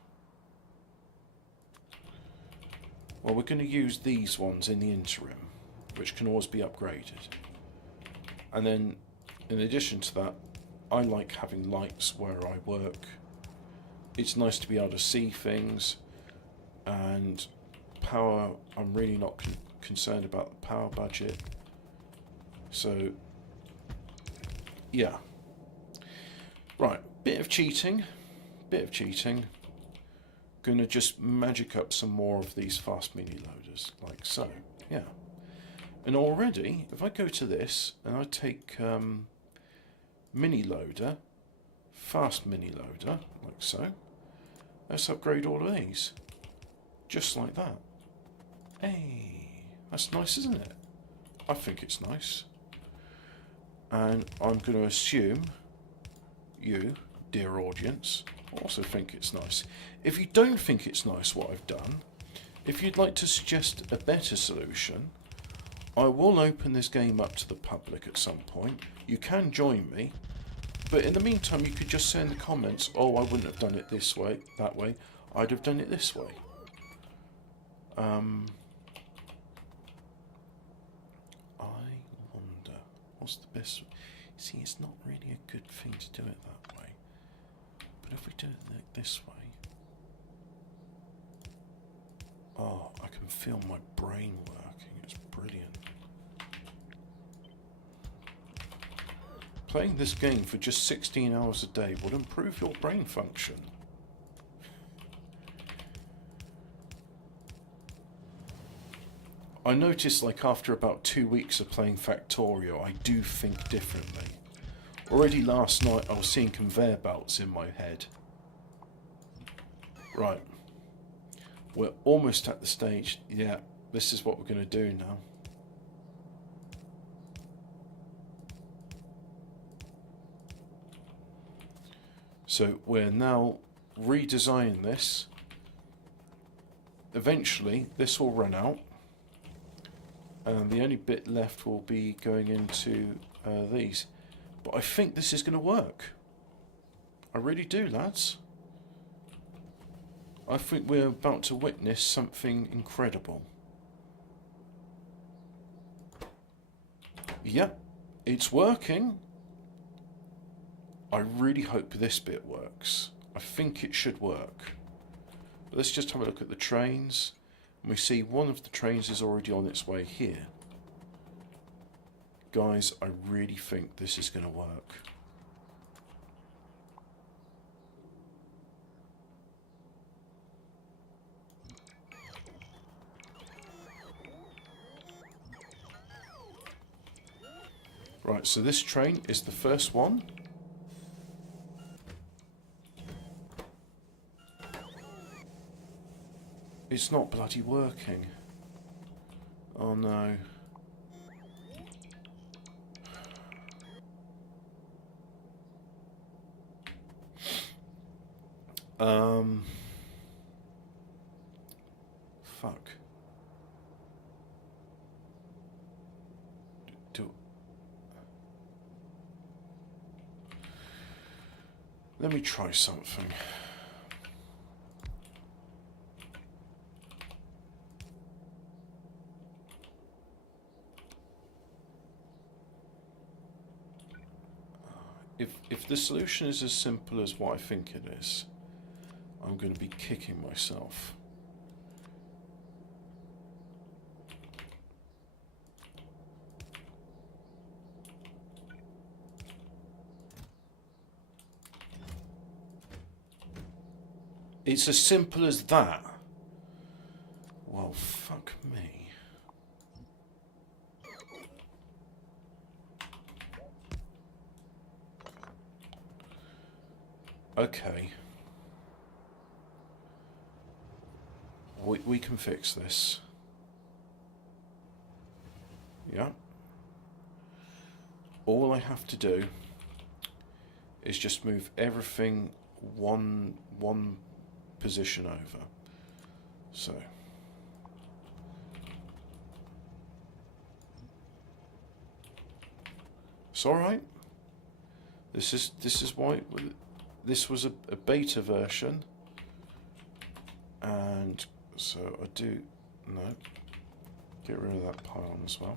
Well, we're going to use these ones in the interim, which can always be upgraded. And then, in addition to that, I like having lights where I work. It's nice to be able to see things, and power, I'm really not concerned about the power budget. So, yeah. Right, bit of cheating. Gonna just magic up some more of these fast mini loaders, like so. Yeah. And already, if I go to this and I take mini loader, fast mini loader, like so, let's upgrade all of these. Just like that. Hey, that's nice, isn't it? I think it's nice. And I'm going to assume you, dear audience, also think it's nice. If you don't think it's nice what I've done, if you'd like to suggest a better solution, I will open this game up to the public at some point. You can join me, but in the meantime you could just say in the comments, oh, I wouldn't have done it this way, that way, I'd have done it this way. I wonder, what's the best? See, it's not really a good thing to do it that way, but if we do it like this way, oh, I can feel my brain working, it's brilliant. Playing this game for just 16 hours a day will improve your brain function. I noticed, like, after about 2 weeks of playing Factorio, I do think differently. Already last night I was seeing conveyor belts in my head. Right. We're almost at the stage. Yeah, this is what we're going to do now. So we're now redesigning this. Eventually this will run out, and the only bit left will be going into these. But I think this is going to work. I really do, lads. I think we're about to witness something incredible. Yep, it's working. I really hope this bit works. I think it should work. But let's just have a look at the trains. And we see one of the trains is already on its way here. Guys, I really think this is going to work. Right, so this train is the first one. It's not bloody working. Oh no. Fuck. Let me try something. If the solution is as simple as what I think it is, I'm going to be kicking myself. It's as simple as that. Well, fuck me. Okay. We can fix this. Yeah. All I have to do is just move everything one position over. So it's all right. This is why this was a beta version, and so I do get rid of that pylon as well.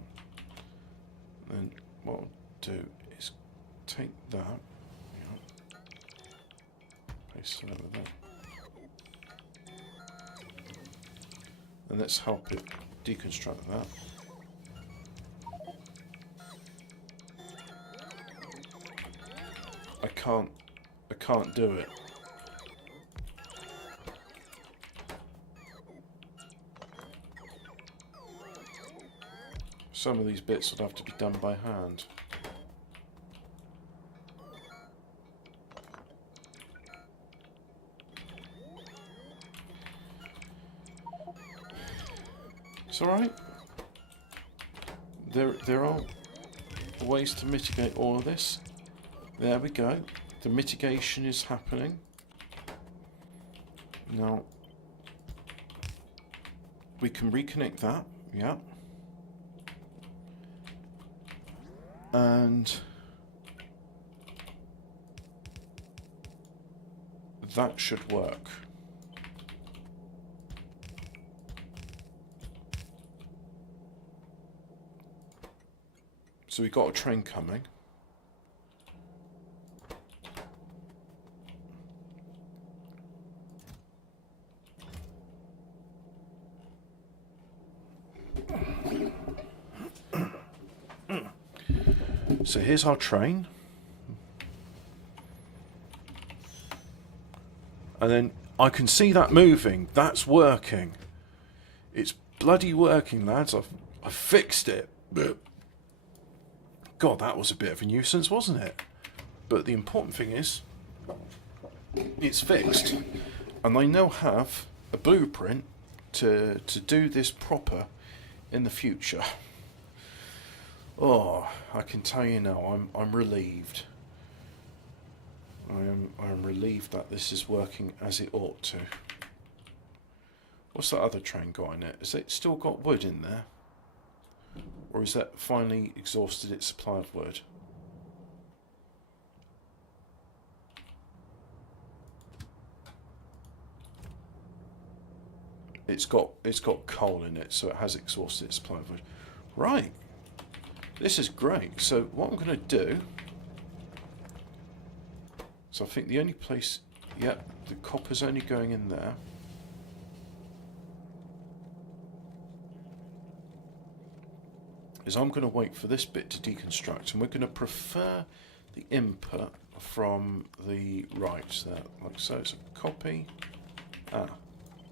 Then what I'll do is take that, paste it over there, and let's help it deconstruct that. I can't do it. Some of these bits would have to be done by hand. It's alright. There are ways to mitigate all of this. There we go. The mitigation is happening. Now we can reconnect that, yeah. And that should work. So we got a train coming. So here's our train. And then I can see that moving. That's working. It's bloody working, lads. I fixed it. God, that was a bit of a nuisance, wasn't it? But the important thing is, it's fixed. And I now have a blueprint to do this proper in the future. Oh, I can tell you now, I'm relieved. I'm relieved that this is working as it ought to. What's that other train got in it? Has it still got wood in there? Or is that finally exhausted its supply of wood? It's got coal in it, so it has exhausted its supply of wood. Right. This is great. So what I'm going to do, so I think the only place, yeah, the copper's only going in there. Is I'm going to wait for this bit to deconstruct, and we're going to prefer the input from the right there, like so. It's a copy,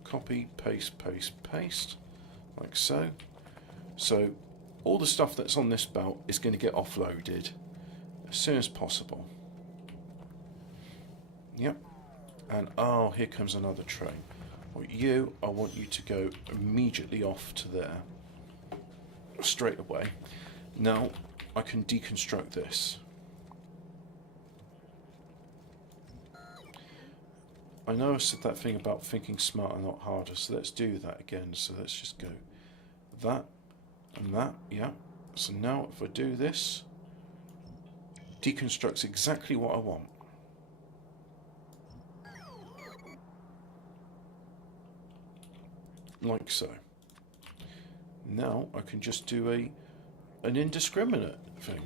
copy, paste, paste, paste, like so. So all the stuff that's on this belt is going to get offloaded as soon as possible. Yep. And oh, here comes another train. Well, I want you to go immediately off to there. Straight away. Now I can deconstruct this. I know I said that thing about thinking smarter, not harder, so let's do that again. So let's just go that and that, yeah. So now if I do this, deconstructs exactly what I want. Like so. Now I can just do an indiscriminate thing.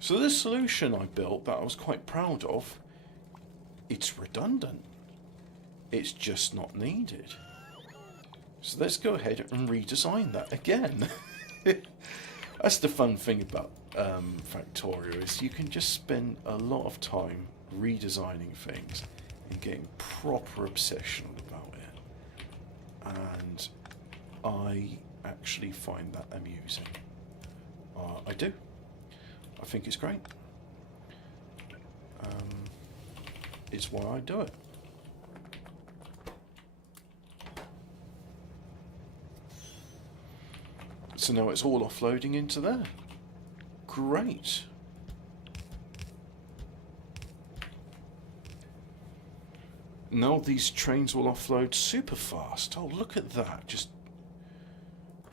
So this solution I built that I was quite proud of, it's redundant. It's just not needed. So let's go ahead and redesign that again. That's the fun thing about Factorio, is you can just spend a lot of time redesigning things and getting proper obsessional about it. And I actually find that amusing. I do. I think it's great. It's why I do it. So now it's all offloading into there. Great. Now these trains will offload super fast. Oh, look at that.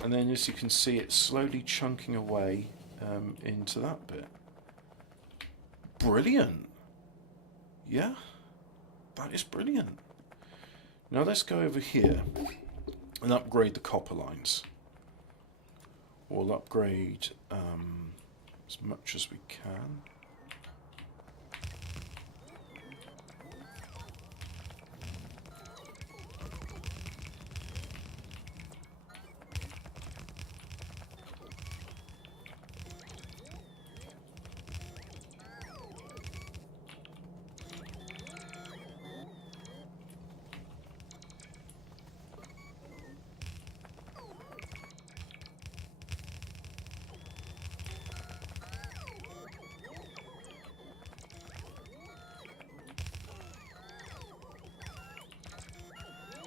And then as you can see, it's slowly chunking away into that bit. Brilliant. Yeah, that is brilliant. Now let's go over here and upgrade the copper lines. We'll upgrade as much as we can.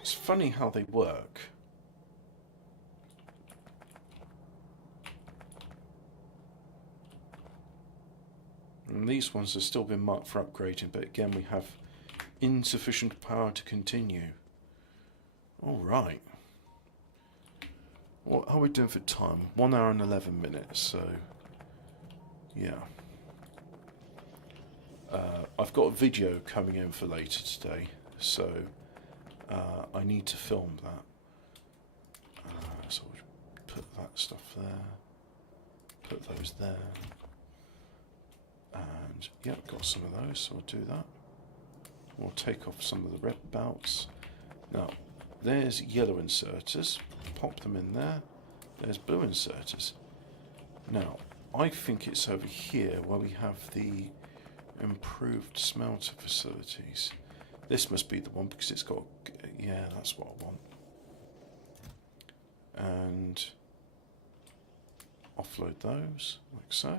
It's funny how they work. And these ones have still been marked for upgrading, but again we have insufficient power to continue. Alright. What are we doing for time? 1 hour and 11 minutes, so yeah. I've got a video coming in for later today, so I need to film that. So we'll put that stuff there, put those there, and yeah, got some of those, so we'll do that. We'll take off some of the red belts. Now, there's yellow inserters, pop them in there. There's blue inserters. Now, I think it's over here where we have the improved smelter facilities. This must be the one because it's got, yeah, that's what I want. And offload those, like so.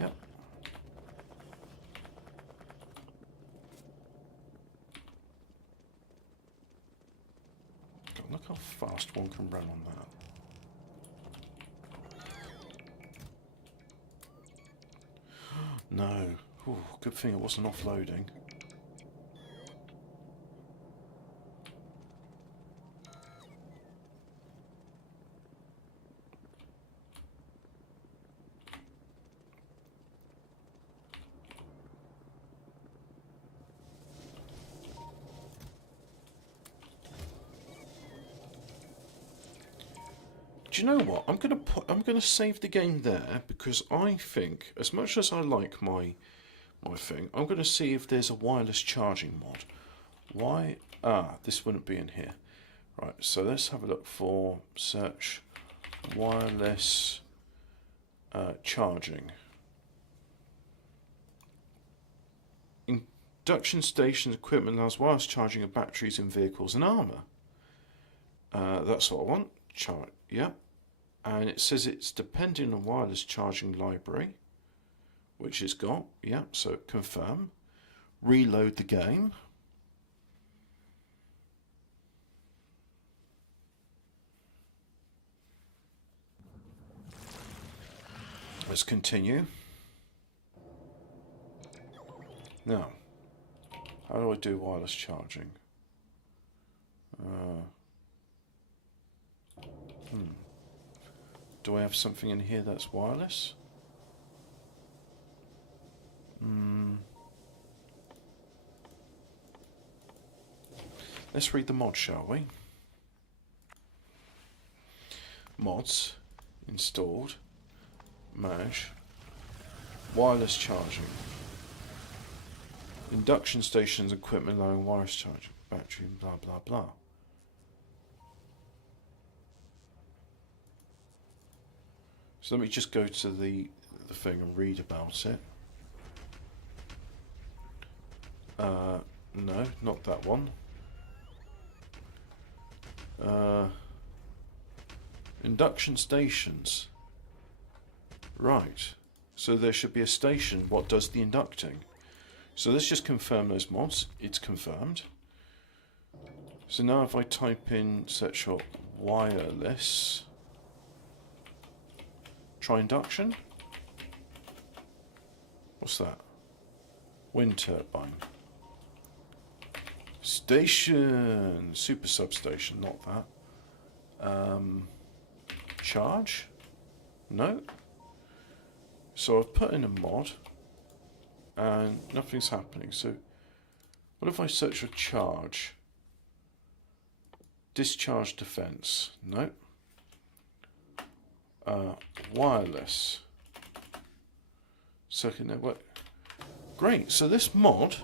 Yep. God, look how fast one can run on that. No. Ooh, good thing it wasn't offloading. Do you know what? I'm gonna save the game there because I think, as much as I like my thing, I'm gonna see if there's a wireless charging mod. Why? This wouldn't be in here. Right, so let's have a look for search wireless charging. Induction stations equipment allows wireless charging of batteries in vehicles and armour. That's what I want. Yeah. And it says it's depending on wireless charging library, which it's got. Yeah, so confirm. Reload the game. Let's continue. Now, how do I do wireless charging? Do I have something in here that's wireless? Let's read the mod, shall we? Mods installed. Mash. Wireless charging. Induction stations equipment allowing wireless charging. Battery, blah blah blah. So let me just go to the thing and read about it. No, not that one. Induction stations. Right. So there should be a station. What does the inducting? So let's just confirm those mods. It's confirmed. So now if I type in search for wireless, try induction. What's that? Wind turbine. Station. Super substation, not that. Charge? No. So I've put in a mod and nothing's happening. So what if I search for charge? Discharge defense? No. Wireless. Circuit network. Great, so this mod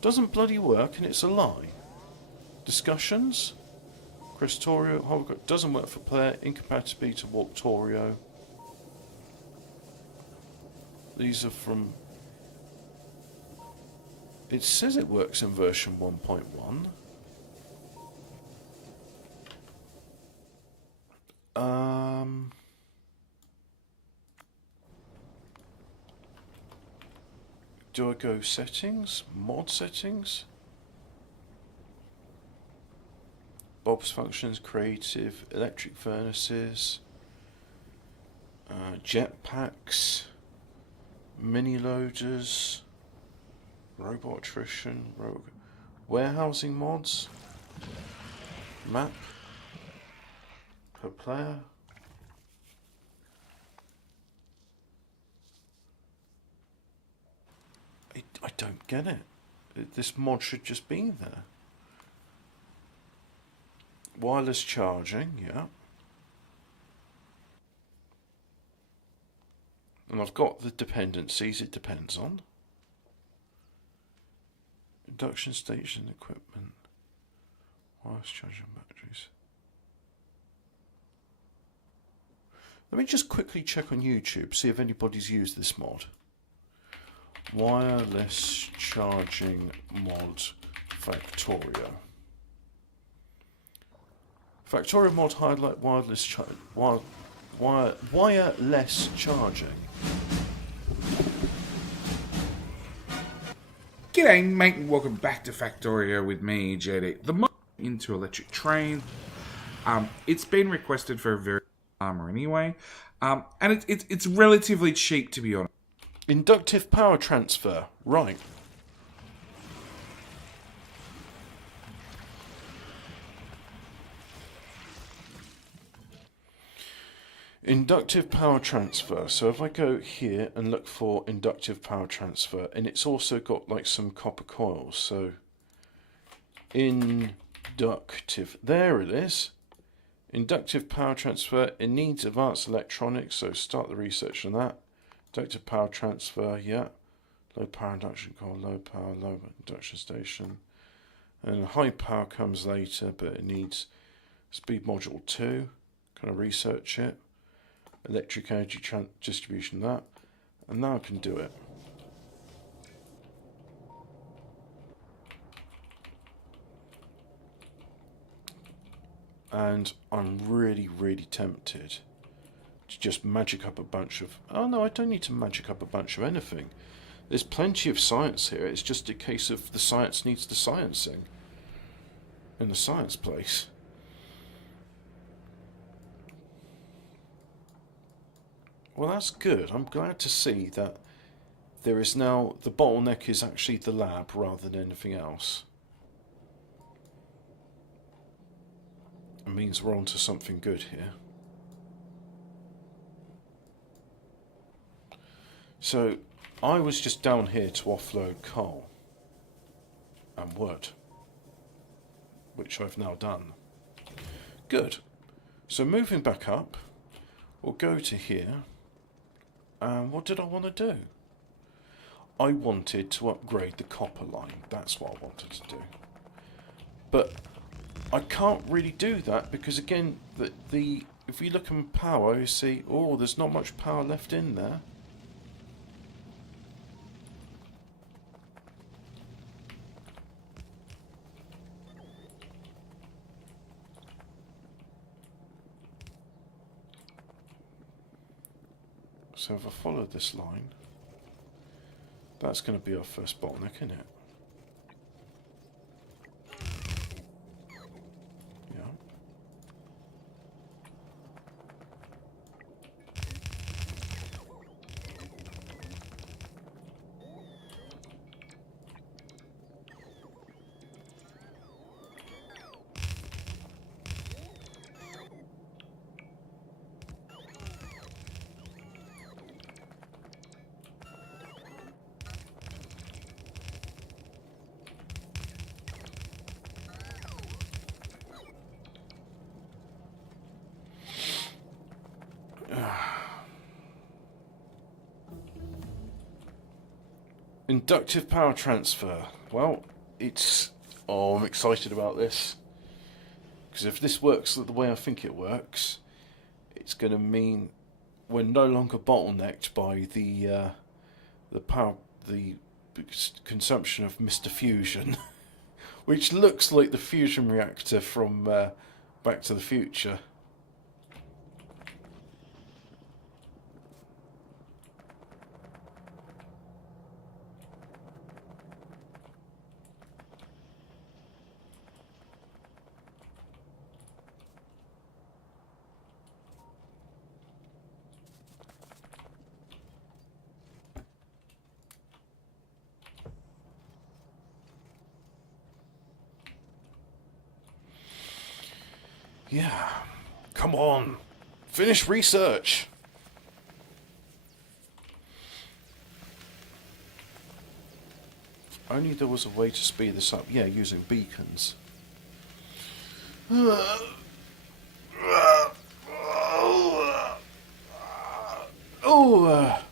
doesn't bloody work and it's a lie. Discussions? Factorio doesn't work for player, incompatibility to Factorio. These are from... It says it works in version 1.1. Do I go settings? Mod settings? Bob's functions, creative, electric furnaces, jetpacks, mini loaders, robot attrition, warehousing mods, map per player. I don't get it. This mod should just be there. Wireless charging, yeah. And I've got the dependencies it depends on. Induction station equipment. Wireless charging batteries. Let me just quickly check on YouTube, see if anybody's used this mod. Wireless charging mod Factorio. Factorio mod highlight wireless wireless charging. G'day mate and welcome back to Factorio with me, JD. The mod into electric train. It's been requested for a very armor anyway. And it's relatively cheap, to be honest. Inductive power transfer, right. Inductive power transfer. So if I go here and look for inductive power transfer, and it's also got like some copper coils. So inductive, there it is. Inductive power transfer. It needs advanced electronics. So start the research on that. Inductive power transfer, yeah. Low power induction coil, low power, low induction station. And high power comes later, but it needs speed module 2. Kind of research it. Electric energy distribution, that. And now I can do it. And I'm really, really tempted to just magic up a bunch of... Oh no, I don't need to magic up a bunch of anything. There's plenty of science here. It's just a case of the science needs the sciencing in the science place. Well, that's good. I'm glad to see that there is now... The bottleneck is actually the lab rather than anything else. It means we're on to something good here. So, I was just down here to offload coal and wood, which I've now done. Good. So moving back up, we'll go to here. And what did I want to do? I wanted to upgrade the copper line. That's what I wanted to do. But I can't really do that because, again, if you look at power, you see, oh, there's not much power left in there. So if I follow this line, that's going to be our first bottleneck, isn't it? Yeah. Inductive power transfer. Well, it's... Oh, I'm excited about this. Because if this works the way I think it works, it's going to mean we're no longer bottlenecked by the consumption of Mr. Fusion, which looks like the fusion reactor from Back to the Future. Yeah, come on, finish research. Only there was a way to speed this up. Yeah, using beacons.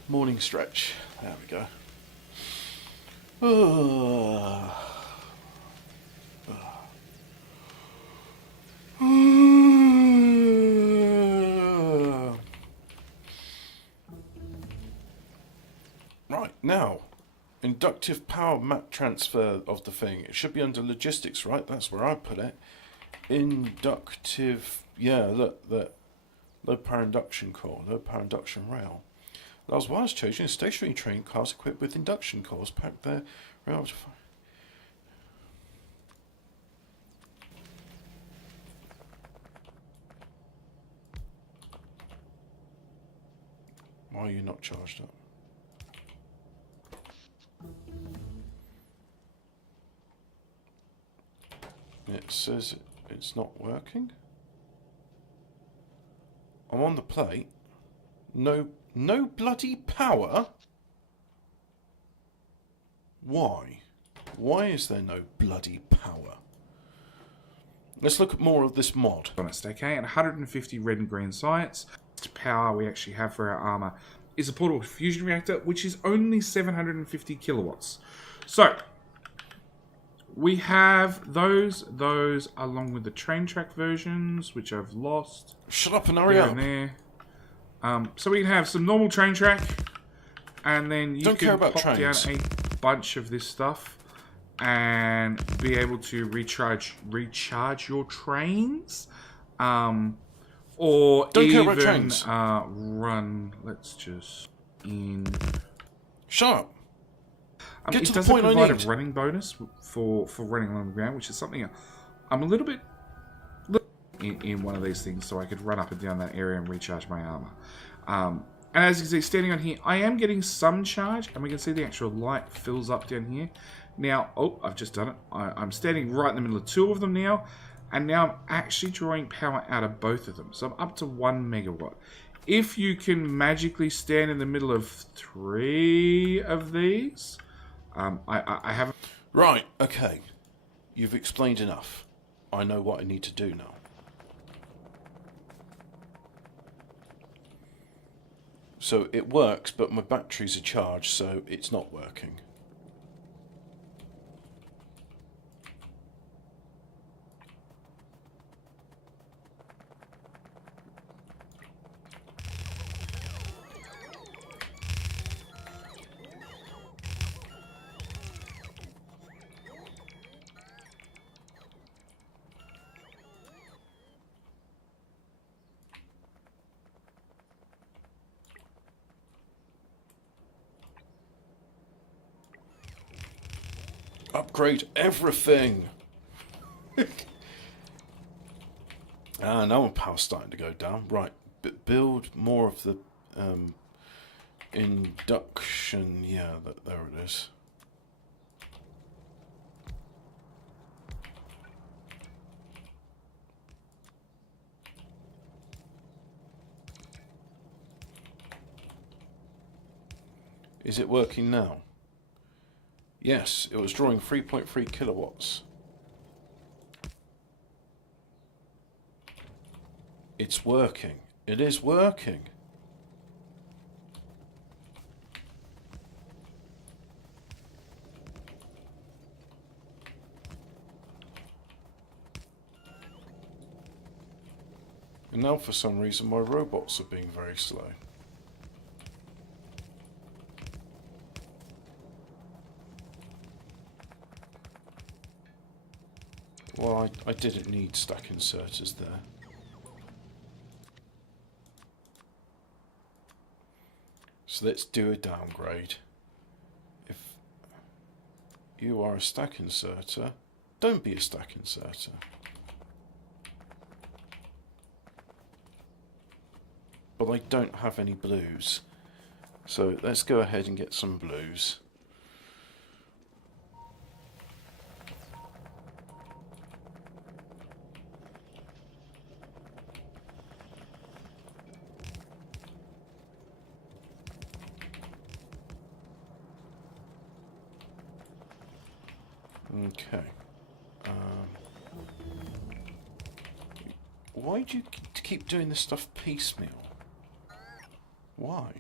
Morning stretch. There we go. Right, now, inductive power map transfer of the thing. It should be under logistics, right? That's where I put it. Inductive, yeah, look, low power induction core, low power induction rail. Allows wireless charging of stationary train cars equipped with induction cores packed there. Why are you not charged up? It says it's not working. I'm on the plate. No bloody power? Why? Why is there no bloody power? Let's look at more of this mod. Honest, okay, and 150 red and green sights. The power we actually have for our armor is a portable fusion reactor, which is only 750 kilowatts. So we have those along with the train track versions, which I've lost. Shut up and hurry up. There. So we can have some normal train track, and then you can pop down a bunch of this stuff and be able to recharge your trains, or even run. Let's just Shut up. Get to the doesn't point I provide need. a running bonus for running along the ground, which is something I'm a little bit in one of these things, so I could run up and down that area and recharge my armor. And as you can see, standing on here, I am getting some charge, and we can see the actual light fills up down here. Now, oh, I've just done it. I'm standing right in the middle of two of them now, and now I'm actually drawing power out of both of them. So I'm up to 1 megawatt. If you can magically stand in the middle of 3 of these, I haven't... Right, okay. You've explained enough. I know what I need to do now. So it works, but my batteries are charged, so it's not working. Upgrade everything. Now my power's starting to go down. Right, build more of the induction. Yeah, there it is. Is it working now? Yes, it was drawing 3.3 kilowatts. It's working. It is working. And now for some reason my robots are being very slow. Well, I didn't need stack inserters there. So let's do a downgrade. If you are a stack inserter, don't be a stack inserter. But I don't have any blues. So let's go ahead and get some blues. Okay. Why do you keep doing this stuff piecemeal? Why?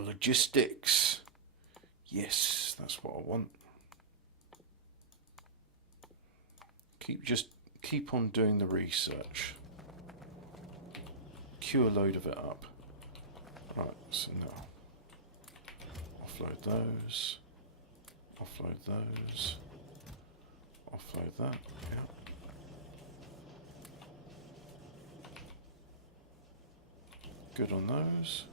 Logistics. Yes, that's what I want. Keep on doing the research. Queue a load of it up. Right, so now offload those. Offload those. Offload that. Yeah. Good on those.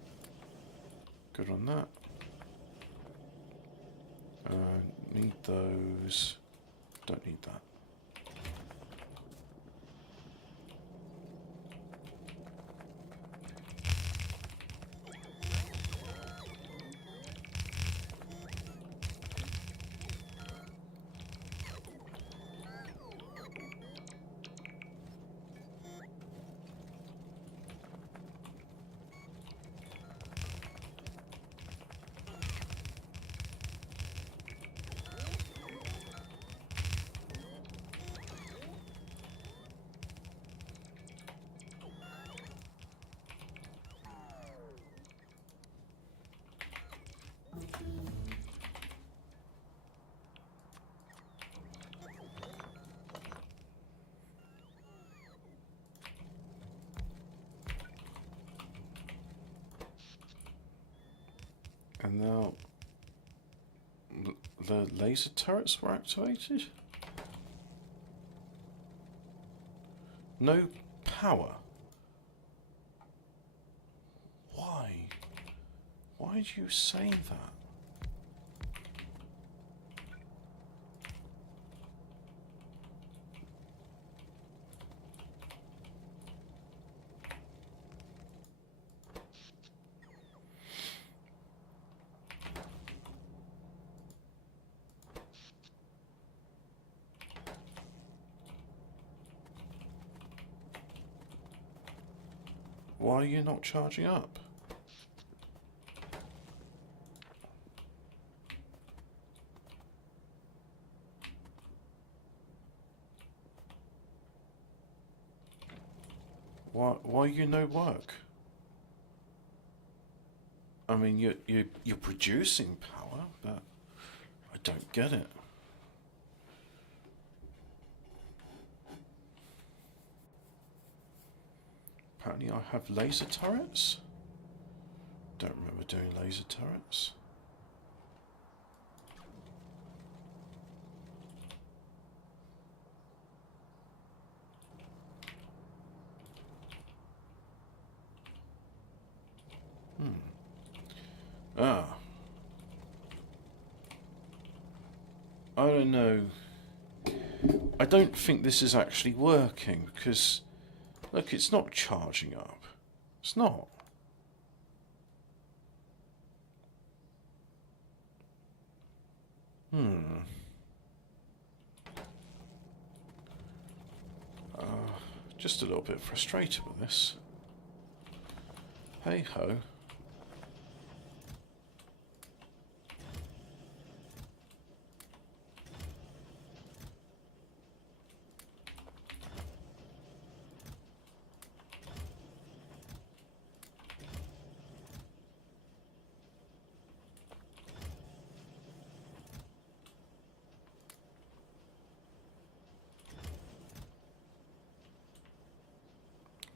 Good on that. Need those. Don't need that. And now the laser turrets were activated. No power. Why? Why did you say that? Why are you not charging up? Why are you no work? I mean, you're producing power, but I don't get it. Apparently I have laser turrets. Don't remember doing laser turrets. Ah. I don't know. I don't think this is actually working because, look, it's not charging up. It's not. Just a little bit frustrated with this. Hey ho.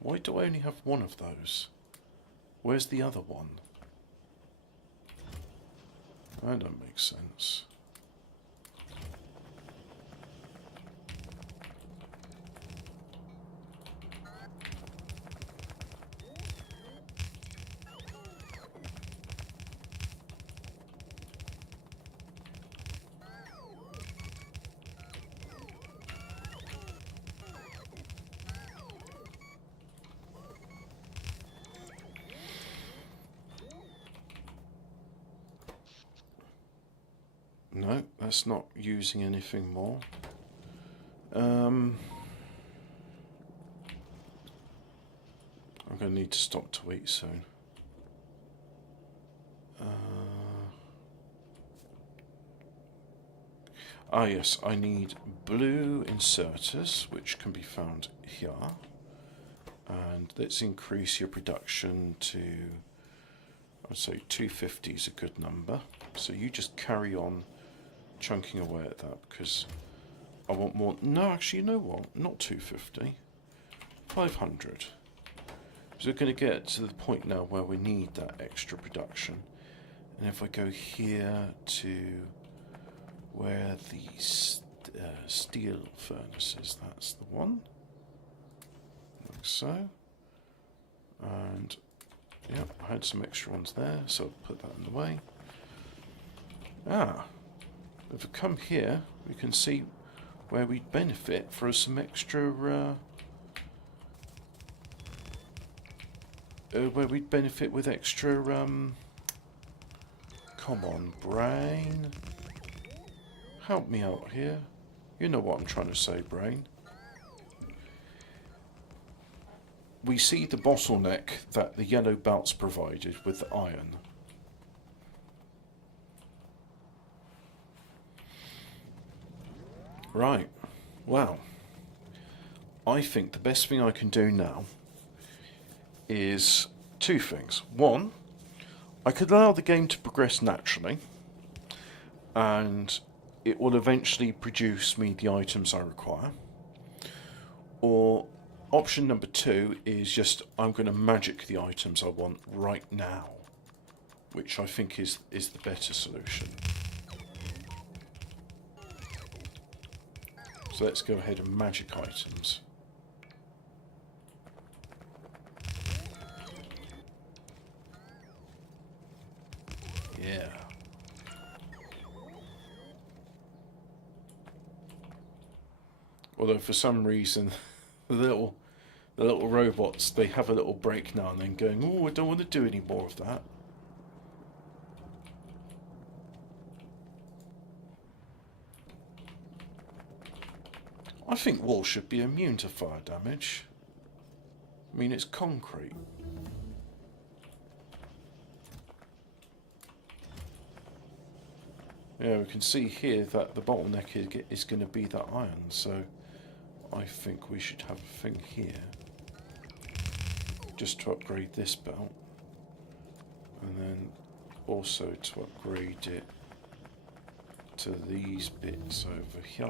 Why do I only have one of those? Where's the other one? That don't make sense. No, that's not using anything more. I'm going to need to stop to eat soon. Yes, I need blue inserters, which can be found here. And let's increase your production to, I'd say 250 is a good number. So you just carry on chunking away at that because I want more. No, actually, you know what? Not 250. 500. So we're going to get to the point now where we need that extra production. And if I go here to where the steel furnace is, that's the one. Like so. And yeah, I had some extra ones there, so I'll put that in the way. If we come here, we can see where we'd benefit for some extra, where we'd benefit with extra, come on, brain. Help me out here. You know what I'm trying to say, brain. We see the bottleneck that the yellow belts provided with the iron. Right, well, I think the best thing I can do now is two things. One, I could allow the game to progress naturally, and it will eventually produce me the items I require. Or option number two is just I'm going to magic the items I want right now, which I think is the better solution. So let's go ahead and magic items. Yeah. Although for some reason the little robots, they have a little break now and then going, oh, I don't want to do any more of that. I think walls should be immune to fire damage. I mean, it's concrete. Yeah, we can see here that the bottleneck is going to be that iron, so I think we should have a thing here just to upgrade this belt, and then also to upgrade it to these bits over here.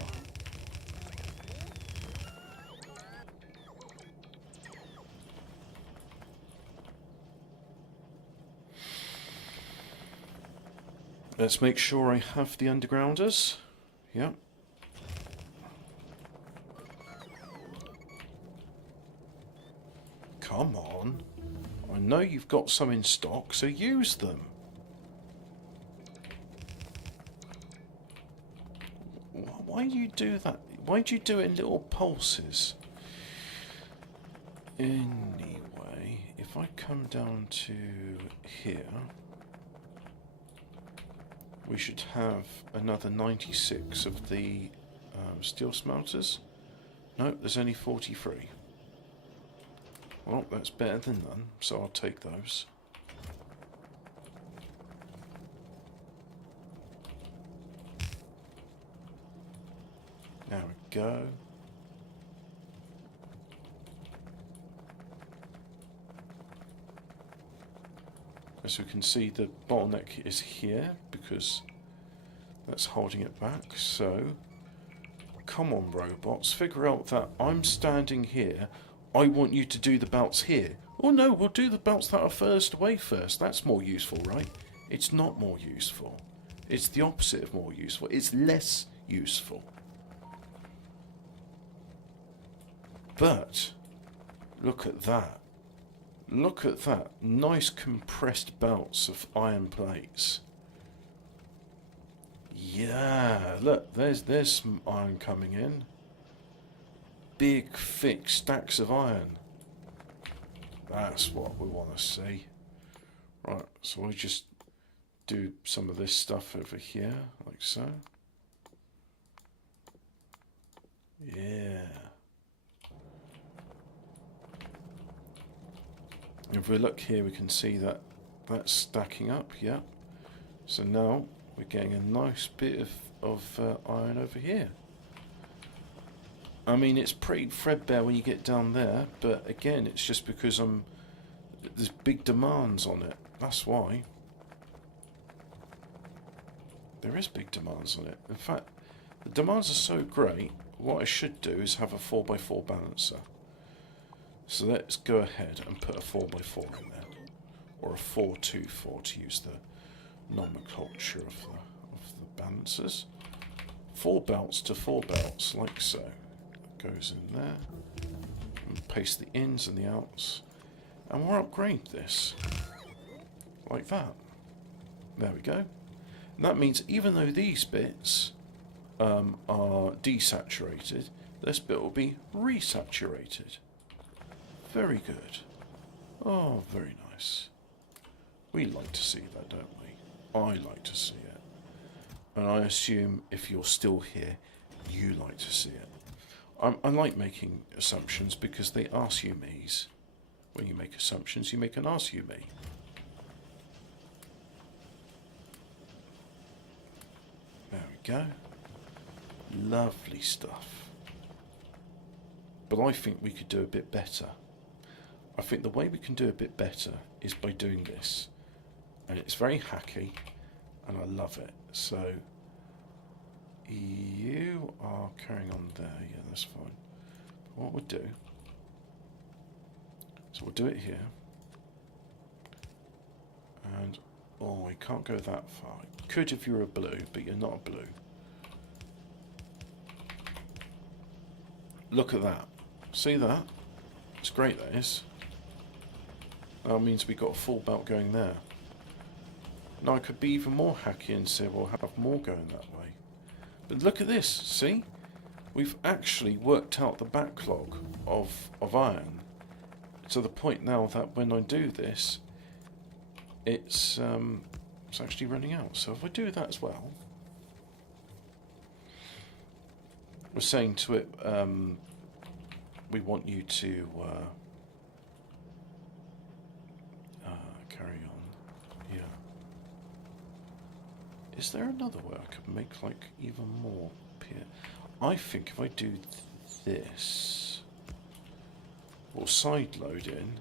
Let's make sure I have the undergrounders. Yep. Come on. I know you've got some in stock, so use them. Why do you do that? Why do you do it in little pulses? Anyway, if I come down to here, we should have another 96 of the steel smelters. No, there's only 43. Well, that's better than none, so I'll take those. There we go. As we can see, the bottleneck is here because that's holding it back. So, come on, robots, figure out that I'm standing here. I want you to do the belts here. Oh no, we'll do the belts that are furthest away first. That's more useful, right? It's not more useful. It's the opposite of more useful. It's less useful. But, look at that. Look at that. Nice compressed belts of iron plates. Yeah, look, there's some iron coming in. Big, thick stacks of iron. That's what we want to see. Right, so we just do some of this stuff over here, like so. Yeah. If we look here, we can see that that's stacking up, yeah. So now we're getting a nice bit of iron over here. I mean, it's pretty threadbare when you get down there, but again, it's just because there's big demands on it. That's why. There is big demands on it. In fact, the demands are so great, what I should do is have a 4x4 balancer. So let's go ahead and put a 4x4 in there. Or a 424 to use the nomenclature of the balancers. 4 belts to 4 belts, like so. Goes in there. And paste the ins and the outs. And we'll upgrade this. Like that. There we go. And that means even though these bits are desaturated, this bit will be resaturated. Very good. Oh, very nice. We like to see that, don't we? I like to see it. And I assume if you're still here, you like to see it. I like making assumptions because they ask you me's. When you make assumptions, you make an ask you me. There we go. Lovely stuff. But I think we could do a bit better. I think the way we can do a bit better is by doing this. And it's very hacky, and I love it. So, you are carrying on there. Yeah, that's fine. But what we'll do, so we'll do it here. And, oh, we can't go that far. You could if you were a blue, but you're not a blue. Look at that. See that? It's great, that is. That means we got a full belt going there. Now I could be even more hacky and say we'll have more going that way. But look at this, see? We've actually worked out the backlog of iron to the point now that when I do this, it's actually running out. So if I do that as well, we're saying to it, we want you to carry on. Yeah. Is there another way I could make like even more here? I think if I do this, or side load in,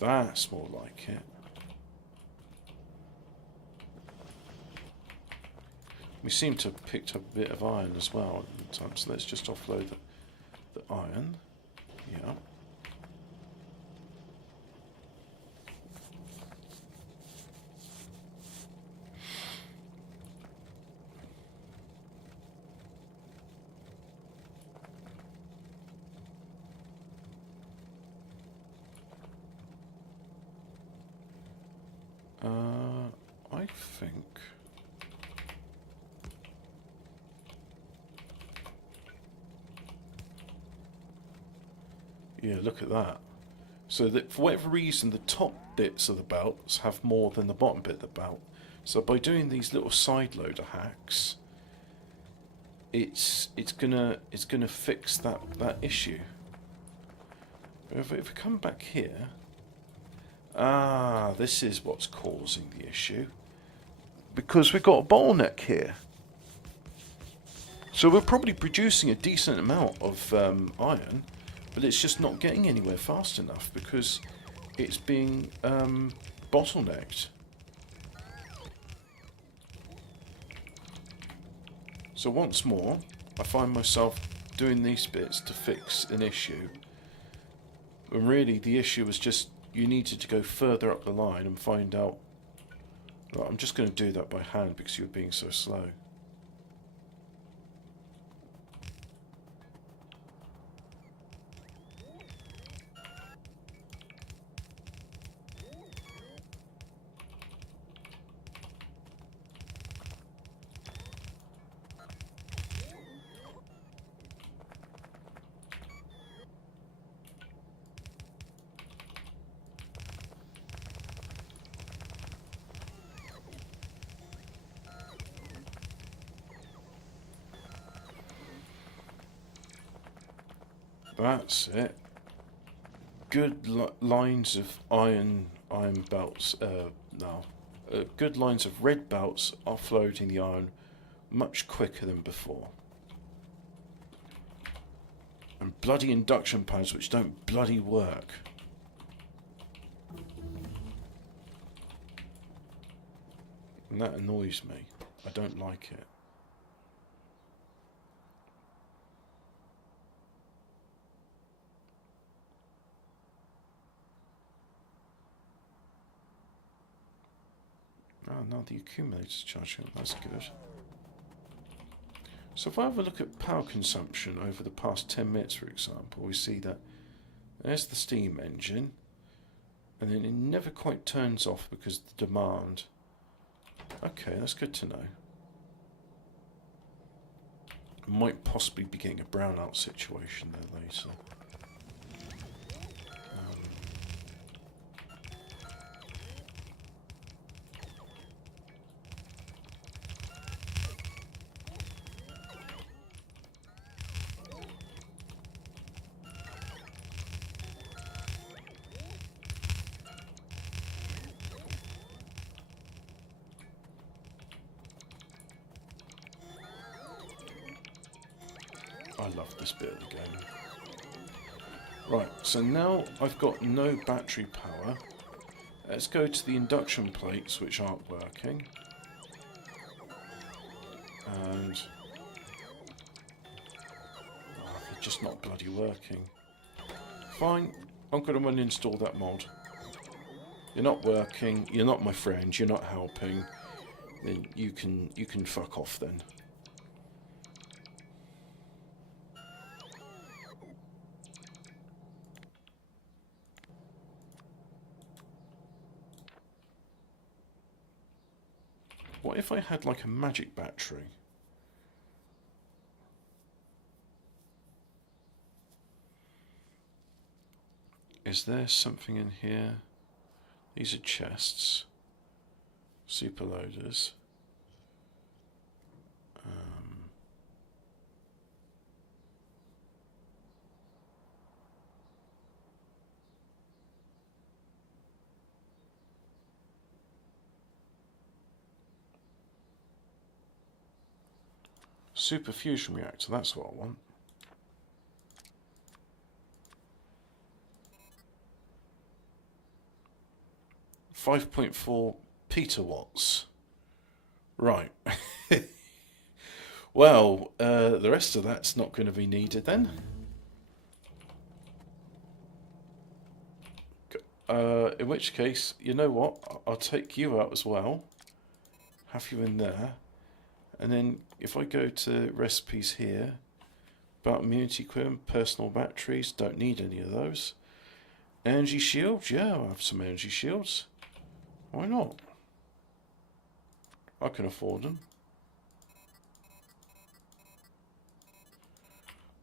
that's more like it. We seem to have picked up a bit of iron as well at the time, so let's just offload the iron. Yeah. I think Yeah, look at that. So that for whatever reason, the top bits of the belts have more than the bottom bit of the belt. So by doing these little side loader hacks, it's gonna fix that issue. If we come back here, this is what's causing the issue. Because we've got a bottleneck here. So we're probably producing a decent amount of iron, but it's just not getting anywhere fast enough because it's being bottlenecked. So once more, I find myself doing these bits to fix an issue. And really the issue was just you needed to go further up the line and find out. Well, I'm just going to do that by hand because you're being so slow. That's it. Good lines of iron belts. Good lines of red belts offloading the iron much quicker than before. And bloody induction pads which don't bloody work. And that annoys me. I don't like it. Oh, no, the accumulator's charging up. That's good. So if I have a look at power consumption over the past 10 minutes, for example, we see that there's the steam engine, and then it never quite turns off because of the demand. Okay, that's good to know. Might possibly be getting a brownout situation there later. I love this bit of the game. Right, so now I've got no battery power. Let's go to the induction plates, which aren't working. And they're just not bloody working. Fine, I'm going to uninstall that mod. You're not working, you're not my friend, you're not helping. Then you can fuck off then. What if I had like a magic battery? Is there something in here? These are chests. Super loaders. Super fusion reactor, that's what I want. .4 petawatts. Right. Well, the rest of that's not going to be needed then. In which case, you know what? I'll take you out as well. Have you in there. And then if I go to recipes here, about immunity equipment, personal batteries, don't need any of those. Energy shields, yeah, I'll have some energy shields. Why not? I can afford them.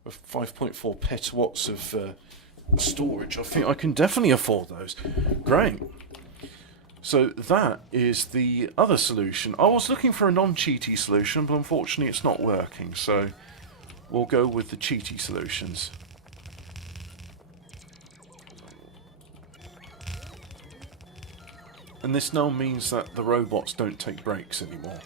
With 5.4 petawatts of storage. I think I can definitely afford those. Great. So that is the other solution. I was looking for a non-cheaty solution, but unfortunately it's not working. So we'll go with the cheaty solutions. And this now means that the robots don't take breaks anymore.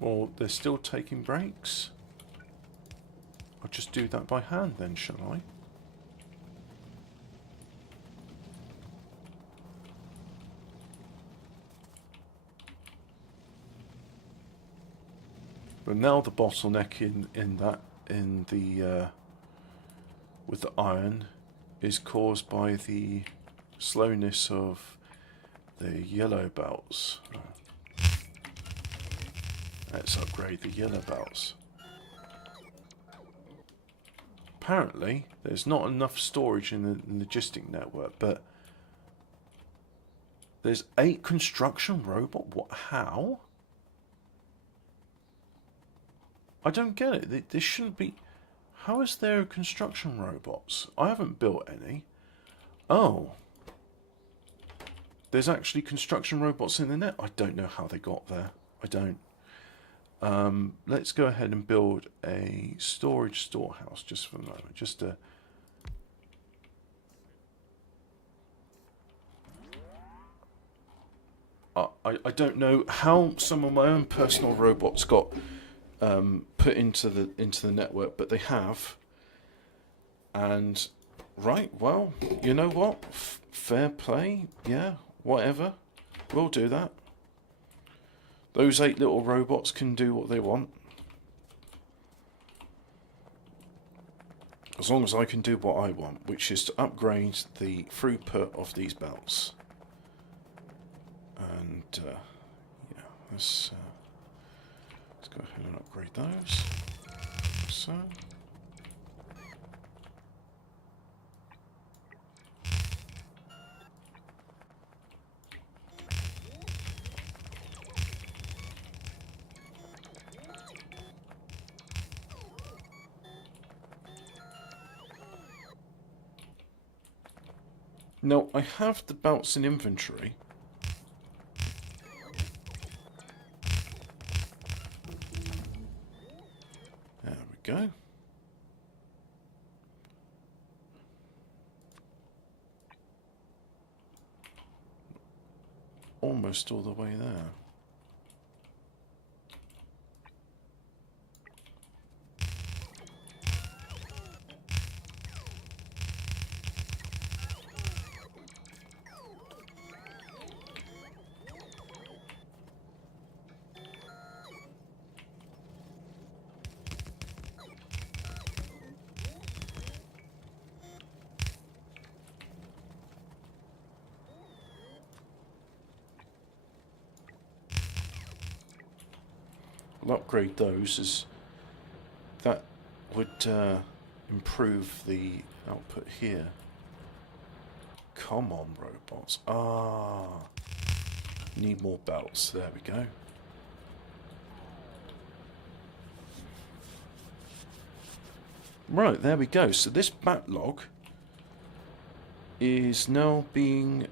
Well, they're still taking breaks. I'll just do that by hand then, shall I? But now the bottleneck in the with the iron is caused by the slowness of the yellow belts. Let's upgrade the yellow belts. Apparently, there's not enough storage in the logistic network, but there's 8 construction robot. What? How? I don't get it. There shouldn't be. How is there construction robots? I haven't built any. Oh. There's actually construction robots in the net. I don't know how they got there. I don't. Let's go ahead and build a storage storehouse just for a moment. Just to... I don't know how some of my own personal robots got put into the network, but they have. And right, well, you know what? Fair play, yeah, whatever. We'll do that. Those 8 little robots can do what they want. As long as I can do what I want, which is to upgrade the throughput of these belts. And yeah, let's go ahead and upgrade those. So. Now, I have the belts in inventory. There we go. Almost all the way there. I'll upgrade those as that would improve the output here. Come on, robots. Ah, need more belts. There we go. Right, there we go. So this backlog is now being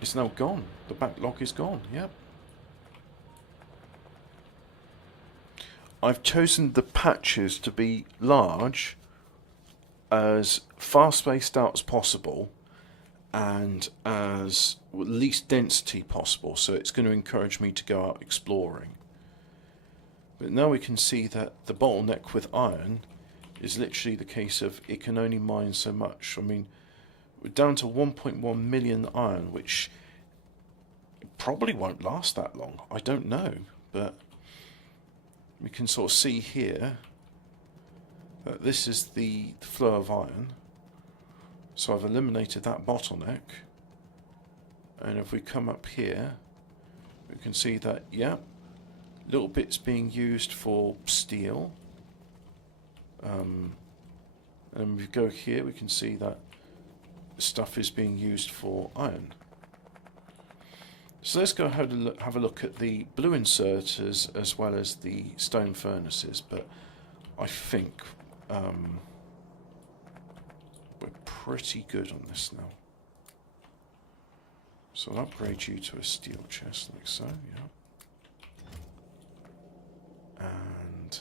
it's now gone. The backlog is gone. Yep. I've chosen the patches to be large, as far spaced out as possible, and as least density possible, so it's going to encourage me to go out exploring. But now we can see that the bottleneck with iron is literally the case of it can only mine so much. I mean, we're down to 1.1 million iron, which probably won't last that long. I don't know, but we can sort of see here that this is the flow of iron. So I've eliminated that bottleneck. And if we come up here, we can see that, yeah, little bits being used for steel. And if we go here, we can see that stuff is being used for iron. So let's go have a look at the blue inserters as well as the stone furnaces. But I think we're pretty good on this now. So I'll upgrade you to a steel chest like so, yeah. And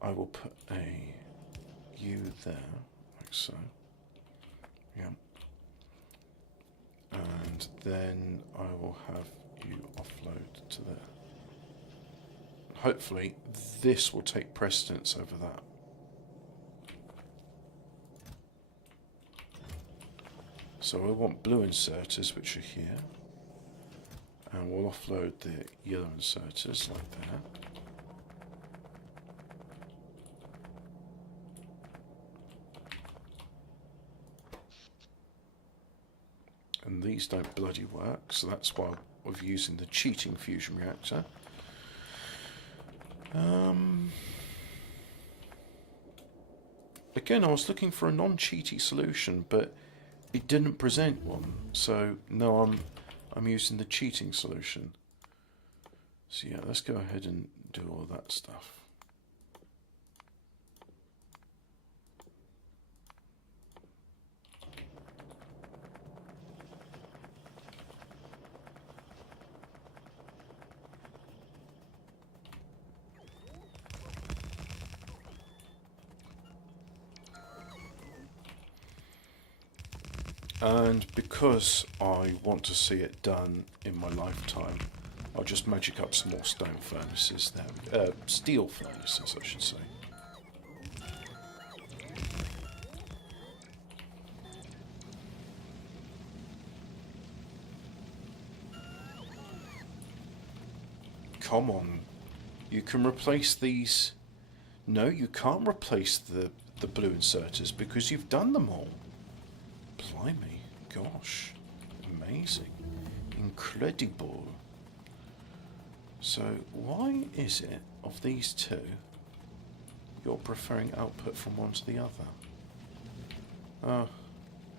I will put a U there, like so. Yeah. And then I will have you offload to there. Hopefully this will take precedence over that. So we want blue inserters, which are here. And we'll offload the yellow inserters like that. And these don't bloody work, so that's why we're using the cheating fusion reactor. Again, I was looking for a non-cheaty solution, but it didn't present one. So no, I'm using the cheating solution. So yeah, let's go ahead and do all that stuff. And because I want to see it done in my lifetime, I'll just magic up some more stone furnaces there. Steel furnaces, I should say. Come on. You can replace these... No, you can't replace the blue inserters because you've done them all. Blimey, gosh, amazing, incredible. So why is it, of these two, you're preferring output from one to the other?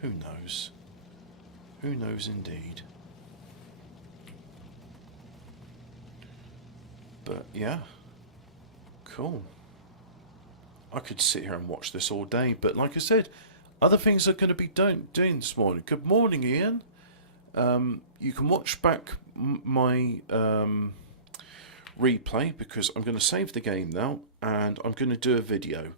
Who knows? Who knows indeed? But yeah, cool. I could sit here and watch this all day, but like I said, other things are going to be doing this morning. Good morning, Ian. You can watch back my replay because I'm going to save the game now and I'm going to do a video.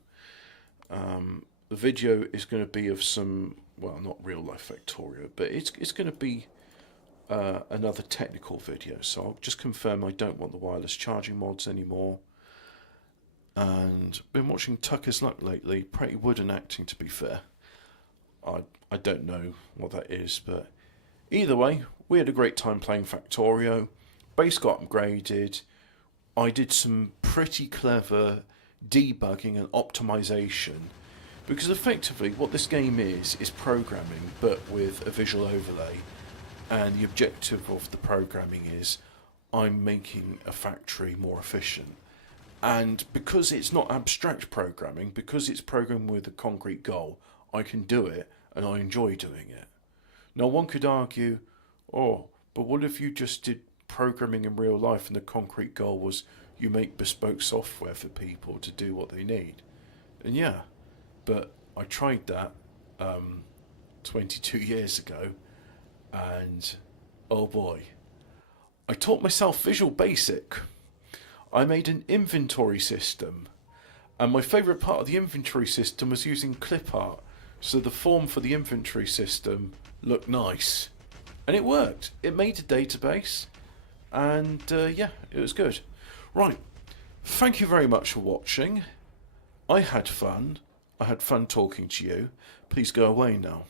The video is going to be of some, well, not real life Factorio, but it's going to be another technical video. So I'll just confirm I don't want the wireless charging mods anymore. And been watching Tucker's Luck lately. Pretty wooden acting, to be fair. I don't know what that is, but either way, we had a great time playing Factorio. Base got upgraded. I did some pretty clever debugging and optimization, because effectively what this game is programming, but with a visual overlay. And the objective of the programming is I'm making a factory more efficient. And because it's not abstract programming, because it's programming with a concrete goal, I can do it and I enjoy doing it. Now one could argue, oh, but what if you just did programming in real life and the concrete goal was you make bespoke software for people to do what they need? And yeah, but I tried that 22 years ago and oh boy, I taught myself Visual Basic. I made an inventory system, and my favourite part of the inventory system was using clip art, so the form for the inventory system looked nice. And it worked. It made a database, and yeah, it was good. Right, thank you very much for watching. I had fun. I had fun talking to you. Please go away now.